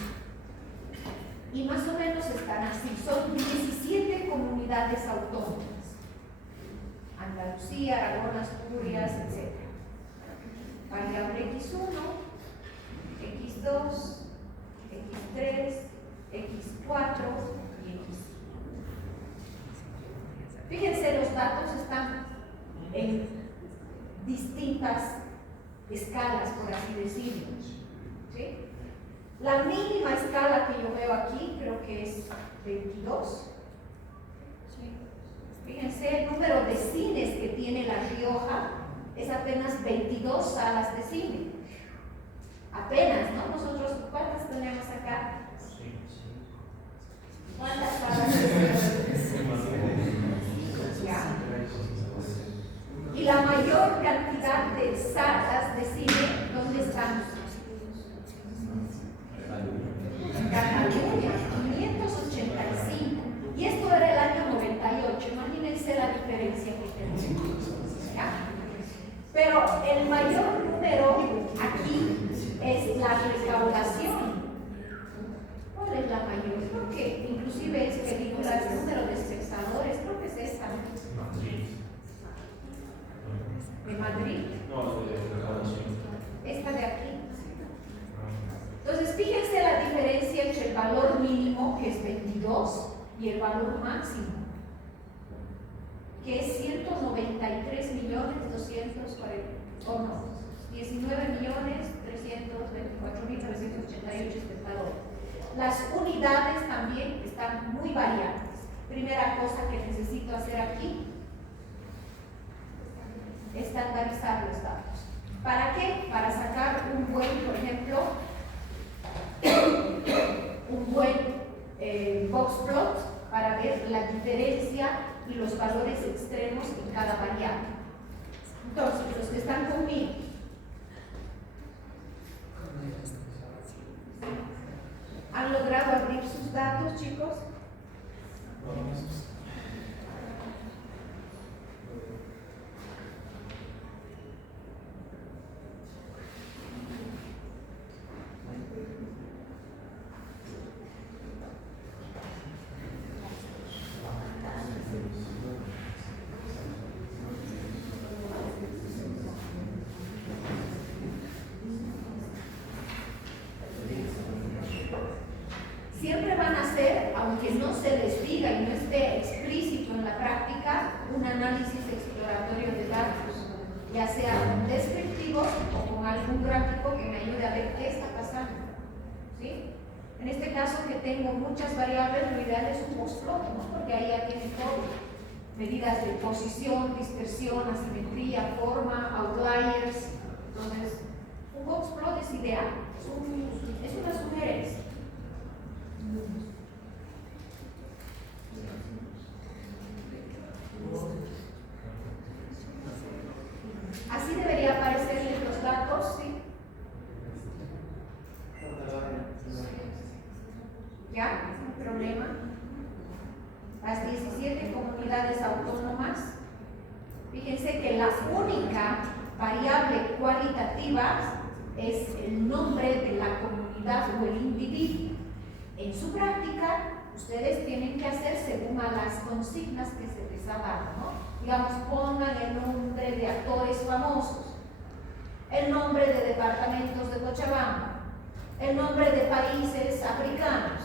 Y más o menos están así. Son 17 comunidades autónomas. Andalucía, Aragón, Asturias, etc. Variable X1, X2, X3, X4 y X5. Fíjense, los datos están en distintas escalas, por así decirlo. ¿Sí? La mínima escala que yo veo aquí creo que es 22. Fíjense, el número de cines que tiene La Rioja es apenas 22 salas de cine. Apenas, ¿no? Nosotros, ¿cuántas tenemos acá? ¿Cuántas salas de cine? Ya. Y la mayor cantidad de salas de cine, ¿dónde están? En Cataluña, 585. Y esto era el año 98. Imagínense la diferencia que tenemos. ¿Ya? Pero el mayor número aquí es la recaudación. ¿Cuál es la mayor? Creo que inclusive es películas, número de espectadores, creo que es esta. ¿De Madrid? No, de recaudación. Esta de aquí. Entonces, fíjense la diferencia entre el valor mínimo, que es 22, y el valor máximo, que es 19.324.324.988 espectadores. Las unidades también están muy variadas. Primera cosa que necesito hacer aquí, estandarizar los datos. ¿Para qué? Para sacar un buen, por ejemplo, un buen boxplot para ver la diferencia y los valores extremos en cada variable. Entonces, los que están conmigo, ¿han logrado abrir sus datos, chicos? Siempre van a hacer, aunque no se les diga y no esté explícito en la práctica, un análisis exploratorio de datos. ya sea con descriptivos o con algún gráfico que me ayude a ver qué está pasando. ¿Sí? En este caso que tengo muchas variables, lo ideal es un boxplot, ¿no? Porque ahí ya tiene todo. Medidas de posición, dispersión, asimetría, forma, outliers. Entonces, un boxplot es ideal, es una sugerencia. Así debería aparecerles los datos, ¿sí? ¿Ya? ¿Sin problema? Las 17 comunidades autónomas. Fíjense que la única variable cualitativa es el nombre de la comunidad o el individuo. En su práctica, ustedes tienen que hacer según a las consignas que se les ha dado, ¿no? Digamos, pongan el nombre de actores famosos, el nombre de departamentos de Cochabamba, el nombre de países africanos.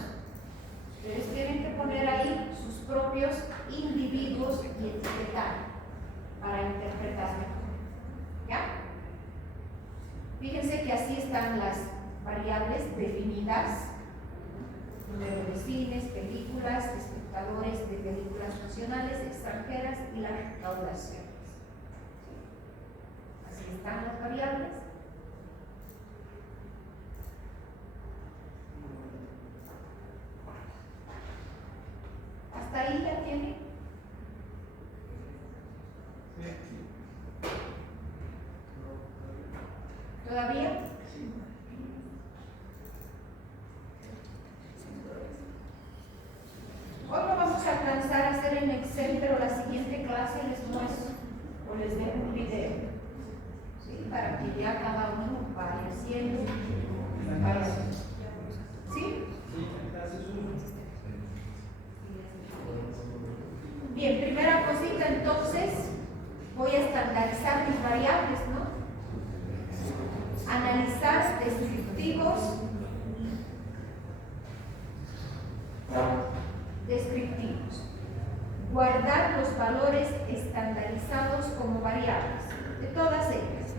Ustedes tienen que poner ahí sus propios individuos y etiquetar para interpretar mejor. ¿Ya? Fíjense que así están las variables definidas: número de cines, películas, espectadores de películas nacionales, extranjeras y las recaudaciones. Así están las variables. ¿Hasta ahí la tiene? ¿Todavía? Hoy no vamos a alcanzar a hacer en Excel, pero la siguiente clase les muestro o les dejo un video, ¿sí? Para que ya cada uno vaya haciendo. ¿Sí? Bien, primera cosita, entonces voy a estandarizar mis variables, ¿no? Analizar descriptivos, guardar los valores estandarizados como variables, de todas ellas.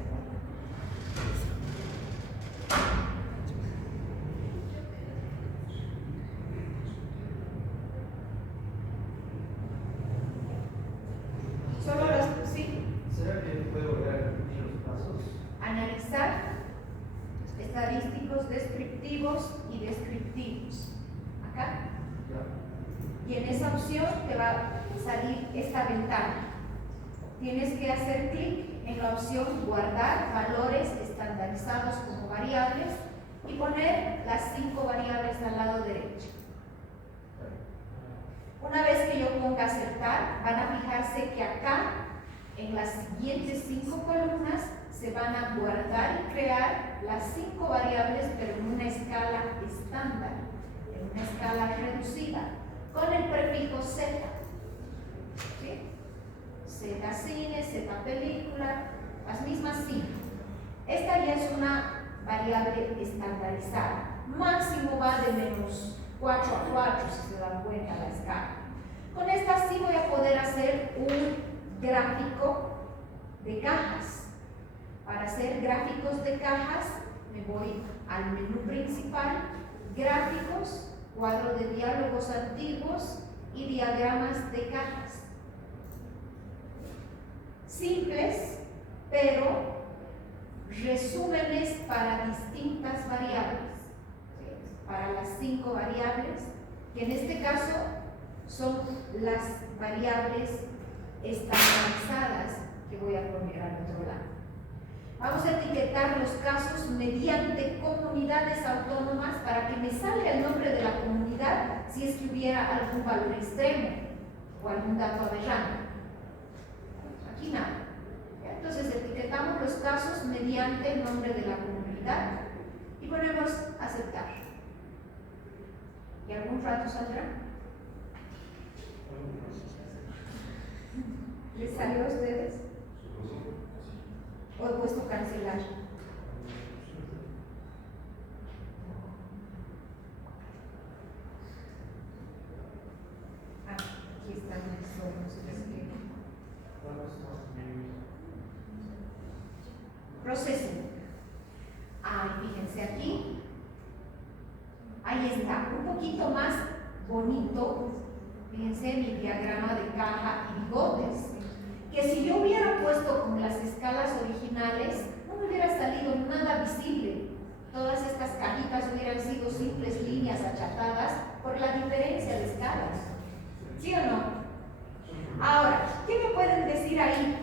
Solo las, sí. ¿Será que puede volver a repetir los pasos? Analizar estadísticos descriptivos y descriptivos. Acá. Y en esa opción te va a salir esta ventana. Tienes que hacer clic en la opción guardar valores estandarizados como variables y poner las 5 variables al lado derecho. Una vez que yo ponga aceptar, van a fijarse que acá en las siguientes 5 columnas se van a guardar y crear las 5 variables, pero en una escala estándar, en una escala reducida, con el prefijo Z. ¿Sí? Z cine, Z película, las mismas 5. Esta ya es una variable estandarizada. Máximo va de menos 4 a 4, si se dan cuenta la escala. Con esta sí voy a poder hacer un gráfico de cajas. Para hacer gráficos de cajas, me voy al menú principal, gráficos, cuadro de diálogos antiguos y diagramas de cajas. Simples, pero resúmenes para distintas variables, ¿sí? Para las 5 variables, que en este caso son las variables estandarizadas que voy a poner al otro lado. Vamos a etiquetar los casos mediante comunidades autónomas para que me salga el nombre de la comunidad si es que hubiera algún valor extremo o algún dato aberrante. Aquí nada. Entonces etiquetamos los casos mediante el nombre de la comunidad y ponemos aceptar. ¿Y algún rato saldrá? ¿Les salió a ustedes? ¿O he puesto cancelar? Aquí están los ojos. está, un poquito más bonito. Fíjense mi diagrama de caja y bigotes, que si yo hubiera puesto como las escalas originales, no me hubiera salido nada visible. Todas estas cajitas hubieran sido simples líneas achatadas por la diferencia de escalas. ¿Sí o no? Ahora, ¿qué me pueden decir ahí?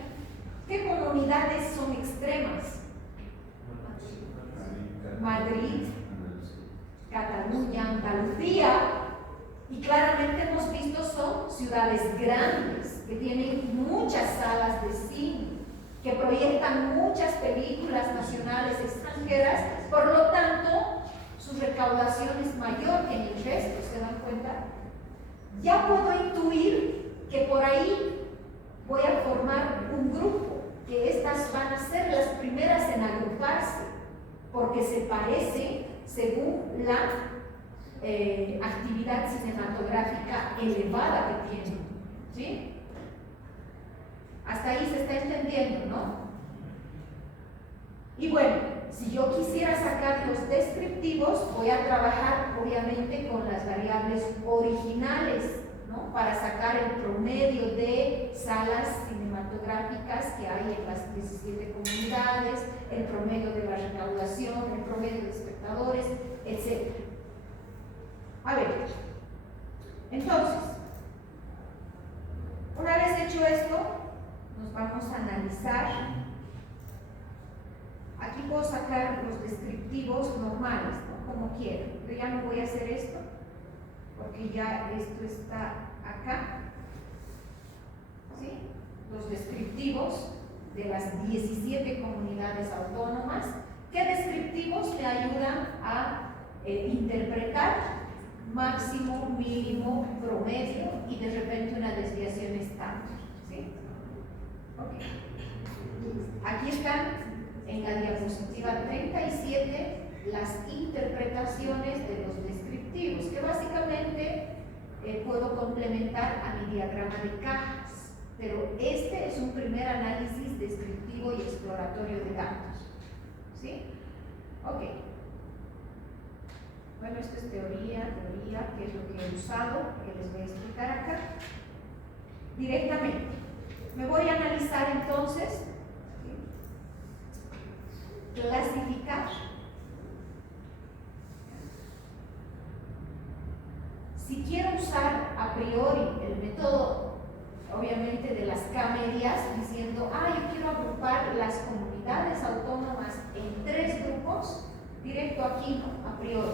¿Qué comunidades son extremas? Madrid, Cataluña, Andalucía, y claramente hemos visto son ciudades grandes que tienen muchas salas de cine, que proyectan muchas películas nacionales extranjeras, por lo tanto su recaudación es mayor que en el resto. ¿Se dan cuenta? Ya puedo intuir que por ahí voy a formar un grupo, que estas van a ser las primeras en agruparse, porque se parecen según la actividad cinematográfica elevada que tienen. ¿Sí? Hasta ahí se está entendiendo, ¿no? Y bueno, si yo quisiera sacar los descriptivos, voy a trabajar obviamente con las variables originales, ¿no? Para sacar el promedio de salas cinematográficas que hay en las 17 comunidades, el promedio de la recaudación, el promedio de espectadores, etc. A ver, entonces, una vez hecho esto, nos vamos a analizar. Aquí puedo sacar los descriptivos normales, ¿no? Como quiero. Yo ya no voy a hacer esto, porque ya esto está acá. ¿Sí? Los descriptivos de las 17 comunidades autónomas. ¿Qué descriptivos me ayudan a interpretar máximo, mínimo, promedio y de repente una desviación estándar? ¿Sí? Okay. Aquí están en la diapositiva 37 las interpretaciones de los descriptivos, que básicamente puedo complementar a mi diagrama de cajas, pero este es un primer análisis descriptivo y exploratorio de datos. ¿Sí? Ok. Bueno, esto es teoría, que es lo que he usado, que les voy a explicar acá. Directamente. Me voy a analizar entonces, clasificar. Si quiero usar a priori el método, obviamente, de las K-medias, diciendo, yo quiero agrupar las comunidades autónomas en 3 grupos, directo aquí, ¿no? A priori.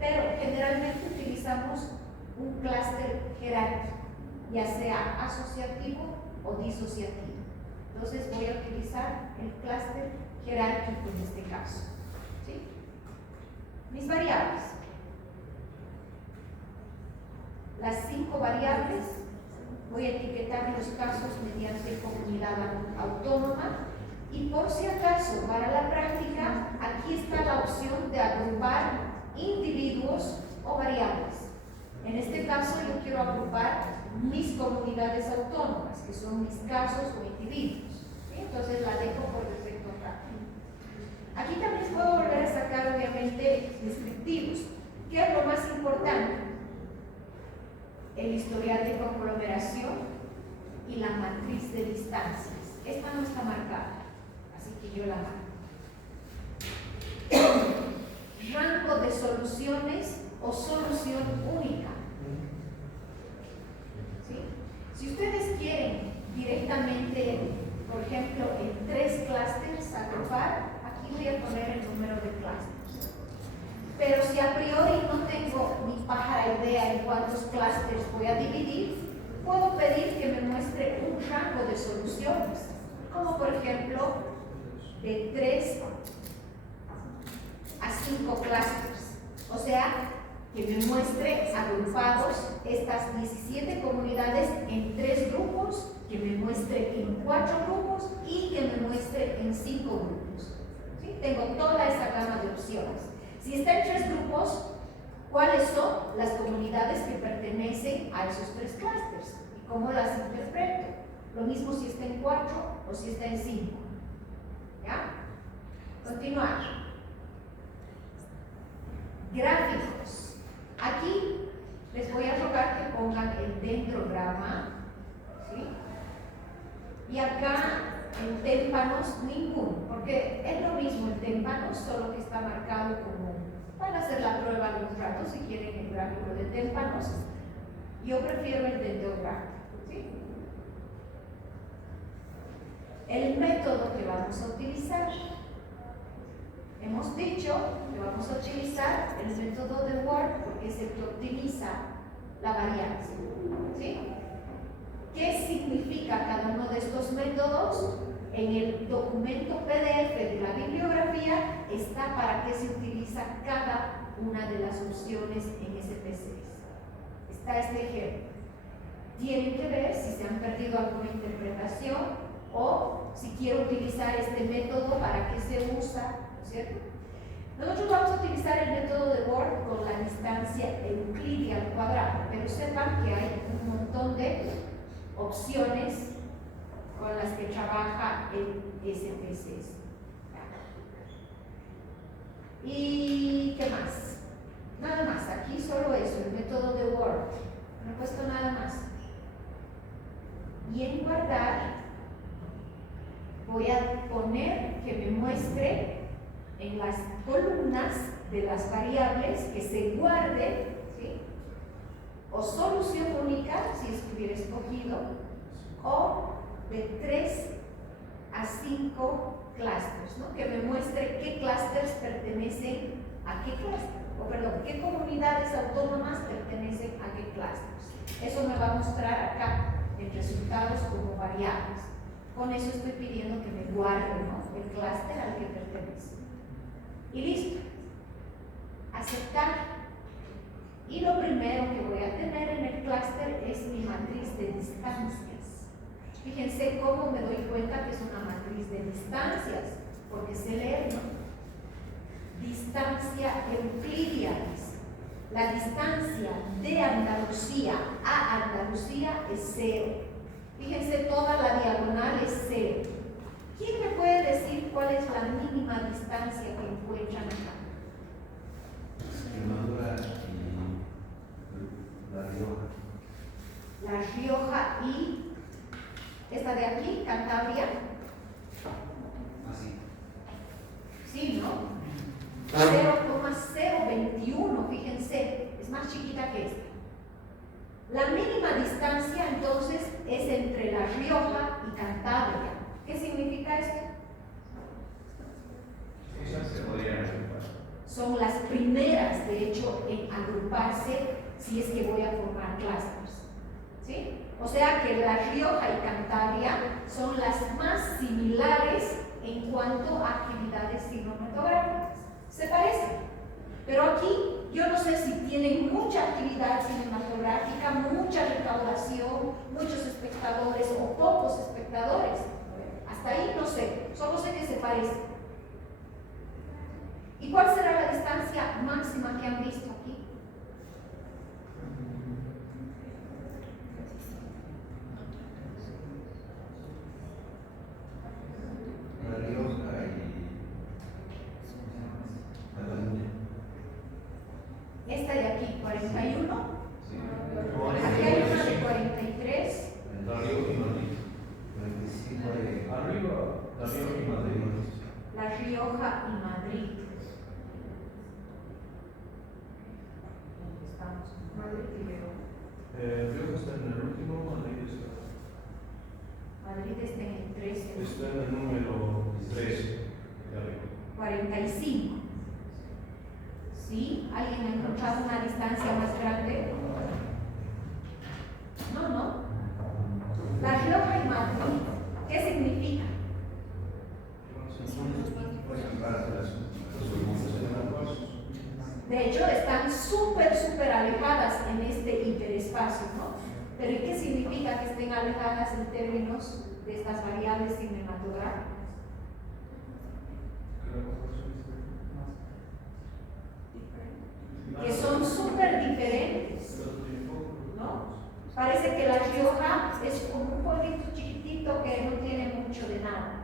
Pero generalmente utilizamos un clúster jerárquico, ya sea asociativo o disociativo. Entonces voy a utilizar el clúster jerárquico en este caso. ¿Sí? Mis variables. Las 5 variables, voy a etiquetar los casos mediante comunidad autónoma, y por si acaso, para la práctica, aquí está la opción de agrupar individuos o variables. En este caso yo quiero agrupar mis comunidades autónomas, que son mis casos o individuos. ¿Sí? Entonces la dejo por defecto acá. Aquí también puedo volver a sacar obviamente descriptivos. ¿Qué es lo más importante? El historial de conglomeración y la matriz de distancias. Esta no está marcada, así que yo la marco. Rango de soluciones o solución única. ¿Sí? Si ustedes quieren directamente, por ejemplo, en 3 clústeres agrupar, aquí voy a poner el número de clústeres. Pero si a priori no tengo ni pájara idea en cuántos clústeres voy a dividir, puedo pedir que me muestre un rango de soluciones, como por ejemplo de 3 a 5 clústeres. O sea, que me muestre agrupados estas 17 comunidades en 3 grupos, que me muestre en 4 grupos y que me muestre en 5 grupos. ¿Sí? Tengo toda esa gama de opciones. Si está en 3 grupos, ¿cuáles son las comunidades que pertenecen a esos 3 clústeres? ¿Y cómo las interpreto? Lo mismo si está en 4 o si está en 5. ¿Ya? Continuar. Gráficos. pongan el dendrograma, ¿sí? Y acá en témpanos ninguno, porque es lo mismo el témpano, solo que está marcado como, van a hacer la prueba de un rato si quieren el gráfico de témpanos. Yo prefiero el dendrograma, ¿sí? El método que vamos a utilizar. Hemos dicho que vamos a utilizar el método de Ward porque es el que optimiza la varianza, ¿sí? ¿Qué significa cada uno de estos métodos? En el documento PDF de la bibliografía está para qué se utiliza cada una de las opciones en SPSS. Está este ejemplo. Tienen que ver si se han perdido alguna interpretación o si quiero utilizar este método, para qué se usa, ¿no es cierto? Nosotros vamos a utilizar el método de Ward con la distancia euclidia al cuadrado, pero sepan que hay un montón de opciones con las que trabaja el SPSS. ¿Y qué más? Nada más, aquí solo eso, el método de Word. No he puesto nada más. Y en guardar voy a poner que me muestre en las columnas de las variables que se guarde, ¿sí? O solución única, si es que hubiera escogido, o de 3 a 5 clústeres, ¿no? Que me muestre qué clústeres pertenecen a qué clúster, o perdón, qué comunidades autónomas pertenecen a qué clústeres. Eso me va a mostrar acá en resultados como variables. Con eso estoy pidiendo que me guarde, ¿no?, el clúster al que pertenece. Y listo. Aceptar. Y lo primero que voy a tener en el clúster es mi matriz de distancias. Fíjense cómo me doy cuenta que es una matriz de distancias, porque sé leer, ¿no? Distancia euclidia. La distancia de Andalucía a Andalucía es 0. Fíjense, toda la diagonal es 0. ¿Quién me puede decir cuál es la mínima distancia que encuentran acá? Extremadura y La Rioja. La Rioja y esta de aquí, Cantabria. Así. Sí, ¿no? 0,021, fíjense, es más chiquita que esta. La mínima distancia entonces es entre La Rioja y Cantabria. ¿Qué significa esto? Se podrían agrupar. Son las primeras, de hecho, en agruparse si es que voy a formar clústeres, ¿sí? O sea que La Rioja y Cantabria son las más similares en cuanto a actividades cinematográficas. Se parecen, pero aquí yo no sé si tienen mucha actividad cinematográfica, mucha recaudación, muchos espectadores o pocos espectadores. Hasta ahí no sé, solo sé que se parecen. ¿Y cuál será la distancia máxima que han visto aquí? La Rioja y Cataluña. Esta de aquí, 41. Sí. Aquí hay una de 43. La Rioja y Madrid. 45 de Arriba, La Rioja y Madrid. La Rioja y Madrid. ¿Dónde estamos? Madrid y Rioja. Rioja está en el último, Madrid está. Madrid está en el 13. Está en el número 3 de arriba. 45. ¿Sí? ¿Alguien ha encontrado una distancia más grande? No. La Rioja y Madrid, ¿qué significa? De hecho, están súper alejadas en este hiperespacio, ¿no? Pero ¿y qué significa que estén alejadas en términos de estas variables cinematográficas? Que son súper diferentes, ¿no? Parece que La Rioja es como un pueblito chiquitito que no tiene mucho de nada,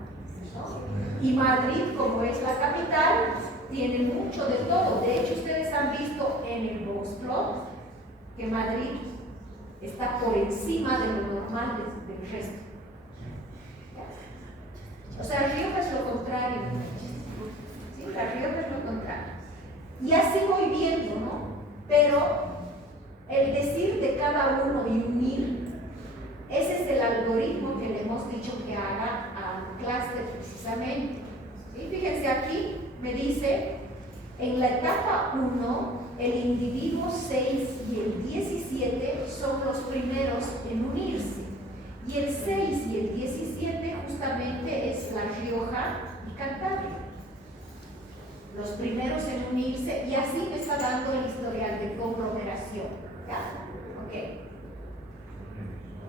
¿no? Y Madrid, como es la capital, tiene mucho de todo. De hecho, ustedes han visto en el Boxplot que Madrid está por encima de lo normal del resto. O sea, Rioja es lo contrario. ¿Sí? La Rioja es lo contrario. Y así voy viendo, ¿no? Pero el decir de cada uno y unir, ese es el algoritmo que le hemos dicho que haga al clúster precisamente. ¿Sí? Fíjense aquí, me dice, en la etapa 1, el individuo 6 y el 17 son los primeros en unirse. Y el 6 y el 17 justamente es La Rioja y Cantabria. Los primeros en unirse, y así me está dando el historial de conglomeración. ¿Ya? Ok.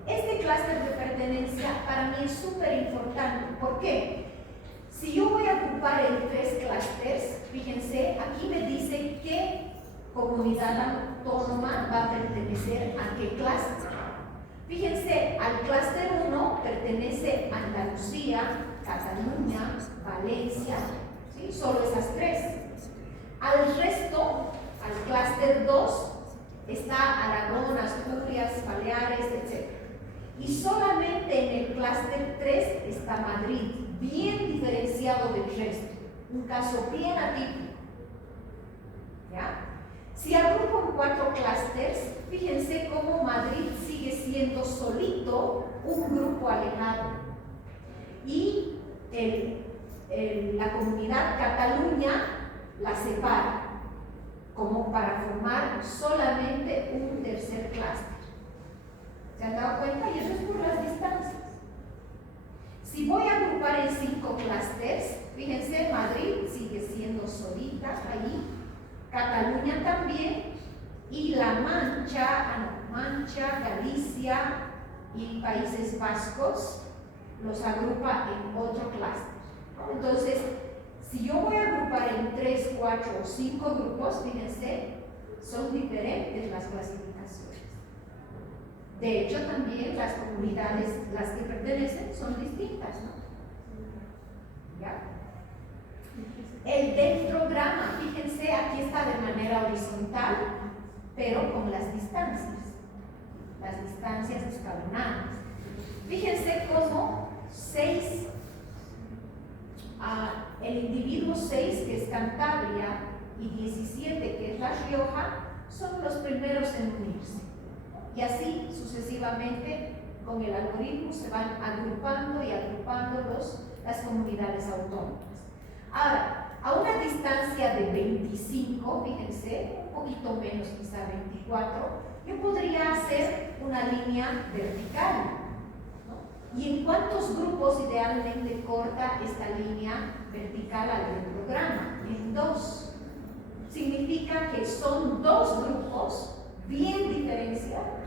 Este clúster de pertenencia para mí es súper importante. ¿Por qué? Si yo voy a agrupar en 3 clústeres, fíjense, aquí me dice qué comunidad autónoma va a pertenecer a qué clúster. Fíjense, al clúster 1 pertenece Andalucía, Cataluña, Valencia, ¿sí? Solo esas 3. Al resto, al clúster 2, está Aragón, Asturias, Baleares, etc. Y solamente en el clúster 3 está Madrid, bien diferenciado del resto. Un caso bien atípico. ¿Ya? Si agrupo en 4 clústeres, fíjense cómo Madrid sigue siendo solito un grupo alejado. Y la comunidad Cataluña la separa, como para formar solamente un tercer clúster. ¿Se han dado cuenta? Y eso es por las distancias. Si voy a agrupar en 5 clústeres, fíjense, Madrid sigue siendo solita ahí, Cataluña también, y La Mancha, Galicia y Países Vascos los agrupa en otro clúster. Entonces, si yo voy a agrupar en 3, 4 o 5 grupos, fíjense, son diferentes las clasificaciones. De hecho, también las comunidades, las que pertenecen, son distintas, ¿no? ¿Ya? El dendrograma, fíjense, aquí está de manera horizontal, pero con las distancias escalonadas. Fíjense cómo 6, el individuo 6, que es Cantabria, y 17, que es La Rioja, son los primeros en unirse. Y así sucesivamente, con el algoritmo se van agrupando y agrupando las comunidades autónomas. Ahora, a una distancia de 25, fíjense, un poquito menos, quizá 24, yo podría hacer una línea vertical, ¿no? ¿Y en cuántos grupos idealmente corta esta línea vertical al dendrograma? En 2. Significa que son 2 grupos bien diferenciados,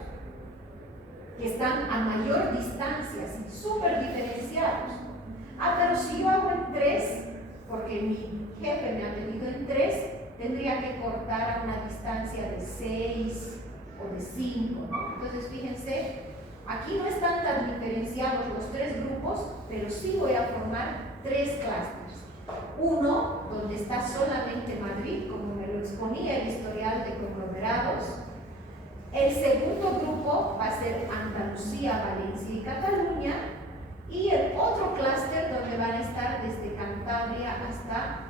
que están a mayor distancia, súper diferenciados. Pero si yo hago en 3, porque mi jefe me ha pedido en 3, tendría que cortar a una distancia de 6 o de 5, ¿no? Entonces, fíjense, aquí no están tan diferenciados los 3 grupos, pero sí voy a formar 3 clústeres. Uno, donde está solamente Madrid, como me lo exponía el historial de conglomerados. El segundo grupo va a ser Andalucía, Valencia y Cataluña. Y el otro clúster donde van a estar desde Cantabria hasta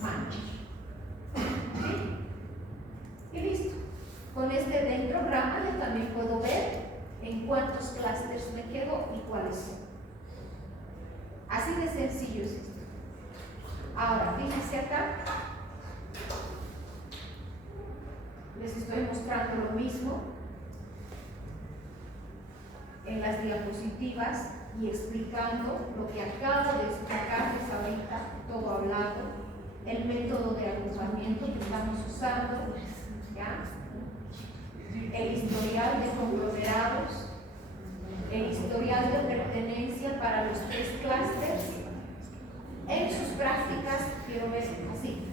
Mancha. ¿Sí? Y listo. Con este dendrograma yo también puedo ver en cuántos clústeres me quedo y cuáles son. Así de sencillo es esto. Ahora, fíjense acá. Les estoy mostrando lo mismo en las diapositivas y explicando lo que acabo de explicarles ahorita, todo hablado, el método de agrupamiento que estamos usando, ¿ya? El historial de conglomerados, el historial de pertenencia para los 3 clústeres. En sus prácticas quiero ver así.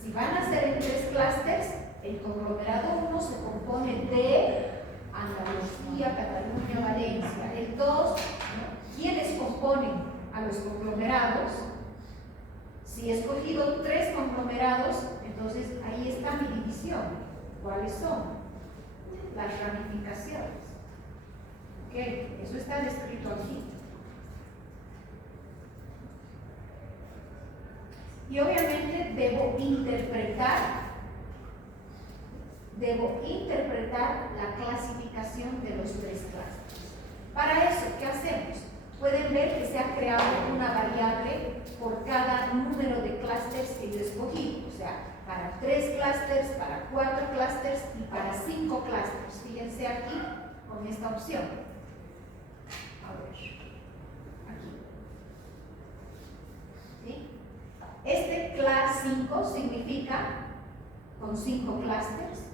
Si van a ser en 3 clústeres, el conglomerado 1 se compone de Andalucía, Cataluña, Valencia. El 2, ¿quiénes componen a los conglomerados? Si he escogido 3 conglomerados, entonces ahí está mi división. ¿Cuáles son? Las ramificaciones. eso está descrito aquí. Y obviamente debo interpretar la clasificación de los 3 clústeres. Para eso, ¿qué hacemos? Pueden ver que se ha creado una variable por cada número de clústeres que yo escogí, o sea, para 3 clústeres, para 4 clústeres y para 5 clústeres. Fíjense aquí con esta opción. A ver, aquí. ¿Sí? Este class 5 significa con 5 clústeres.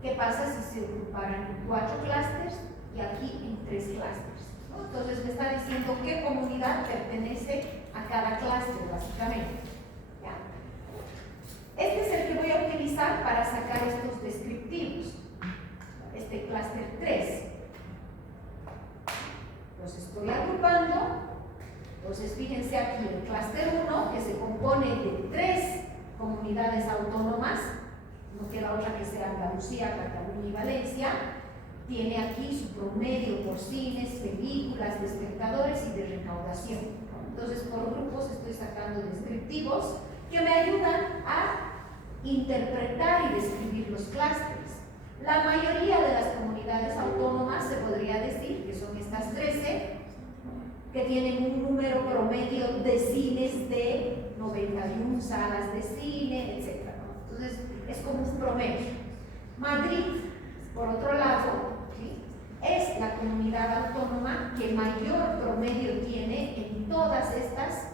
¿Qué pasa si se agruparan en 4 clústeres y aquí en 3 clústeres? ¿No? Entonces me está diciendo qué comunidad pertenece a cada clúster, básicamente. ¿Ya? Este es el que voy a utilizar para sacar estos descriptivos. Este clúster 3. Los estoy agrupando. Entonces fíjense aquí el clúster 1, que se compone de 3 comunidades autónomas, no queda otra que sea Andalucía, Cataluña y Valencia. Tiene aquí su promedio por cines, películas, de espectadores y de recaudación. Entonces por grupos estoy sacando descriptivos que me ayudan a interpretar y describir los clústeres. La mayoría de las comunidades autónomas se podría decir que son estas 13, que tienen un número promedio de cines de 91 salas de cine, etc. Entonces, es como un promedio. Madrid, por otro lado, ¿sí?, es la comunidad autónoma que mayor promedio tiene en todas estas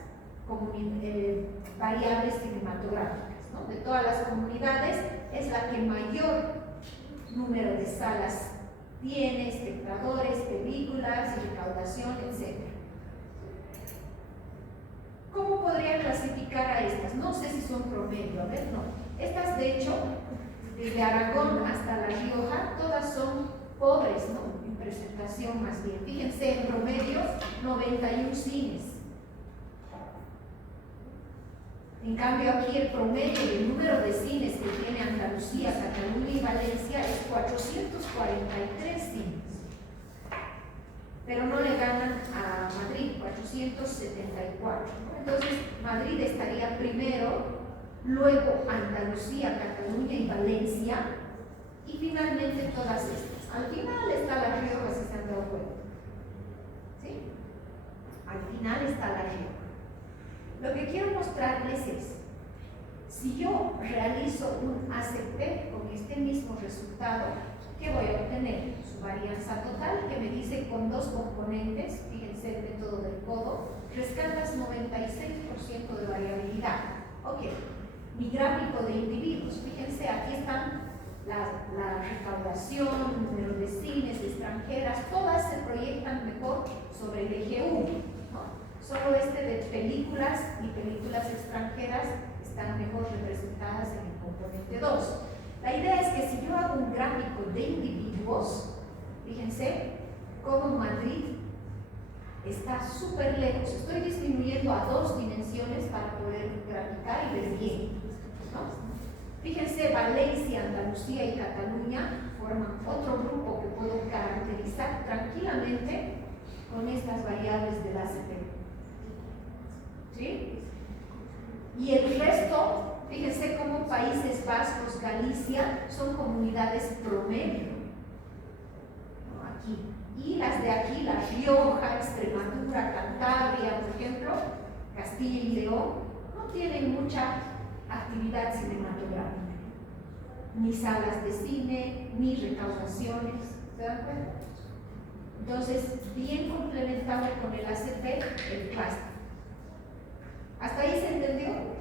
variables cinematográficas, ¿no? De todas las comunidades, es la que mayor número de salas tiene, espectadores, películas, recaudación, etc. ¿Cómo podría clasificar a estas? No sé si son promedio, a ver, no. Estas, de hecho, desde Aragón hasta La Rioja, todas son pobres, ¿no? En presentación más bien. Fíjense, en promedio, 91 cines. En cambio, aquí el promedio del número de cines que tiene Andalucía, Cataluña y Valencia es 443 cines. Pero no le ganan a Madrid, 474. Entonces, Madrid estaría primero, luego Andalucía, Cataluña y Valencia, y finalmente todas estas. Al final está La Rioja, si se han dado cuenta. ¿Sí? Al final está La Rioja. Lo que quiero mostrarles es, si yo realizo un ACP con este mismo resultado, ¿qué voy a obtener? Su varianza total, que me dice con 2 componentes, fíjense el método del codo, rescatas 96% de variabilidad. Ok, mi gráfico de individuos, fíjense, aquí están la recaudación, número de cines, extranjeras, todas se proyectan mejor sobre el eje 1, ¿no? Solo este de películas y películas extranjeras están mejor representadas en el componente 2. La idea es que si yo hago un gráfico de individuos, fíjense cómo Madrid está súper lejos. Estoy disminuyendo a 2 dimensiones para poder graficar y ver bien, ¿no? Fíjense, Valencia, Andalucía y Cataluña forman otro grupo que puedo caracterizar tranquilamente con estas variables del ACP. ¿Sí? Y el resto, fíjense cómo Países Vascos, Galicia son comunidades promedio, ¿no? Aquí. Y las de aquí, La Rioja, Extremadura, Cantabria, por ejemplo, Castilla y León, no tienen mucha actividad cinematográfica, ni salas de cine, ni recaudaciones. ¿Se dan cuenta? Entonces, bien complementado con el ACP, el clúster. ¿Hasta ahí se entendió?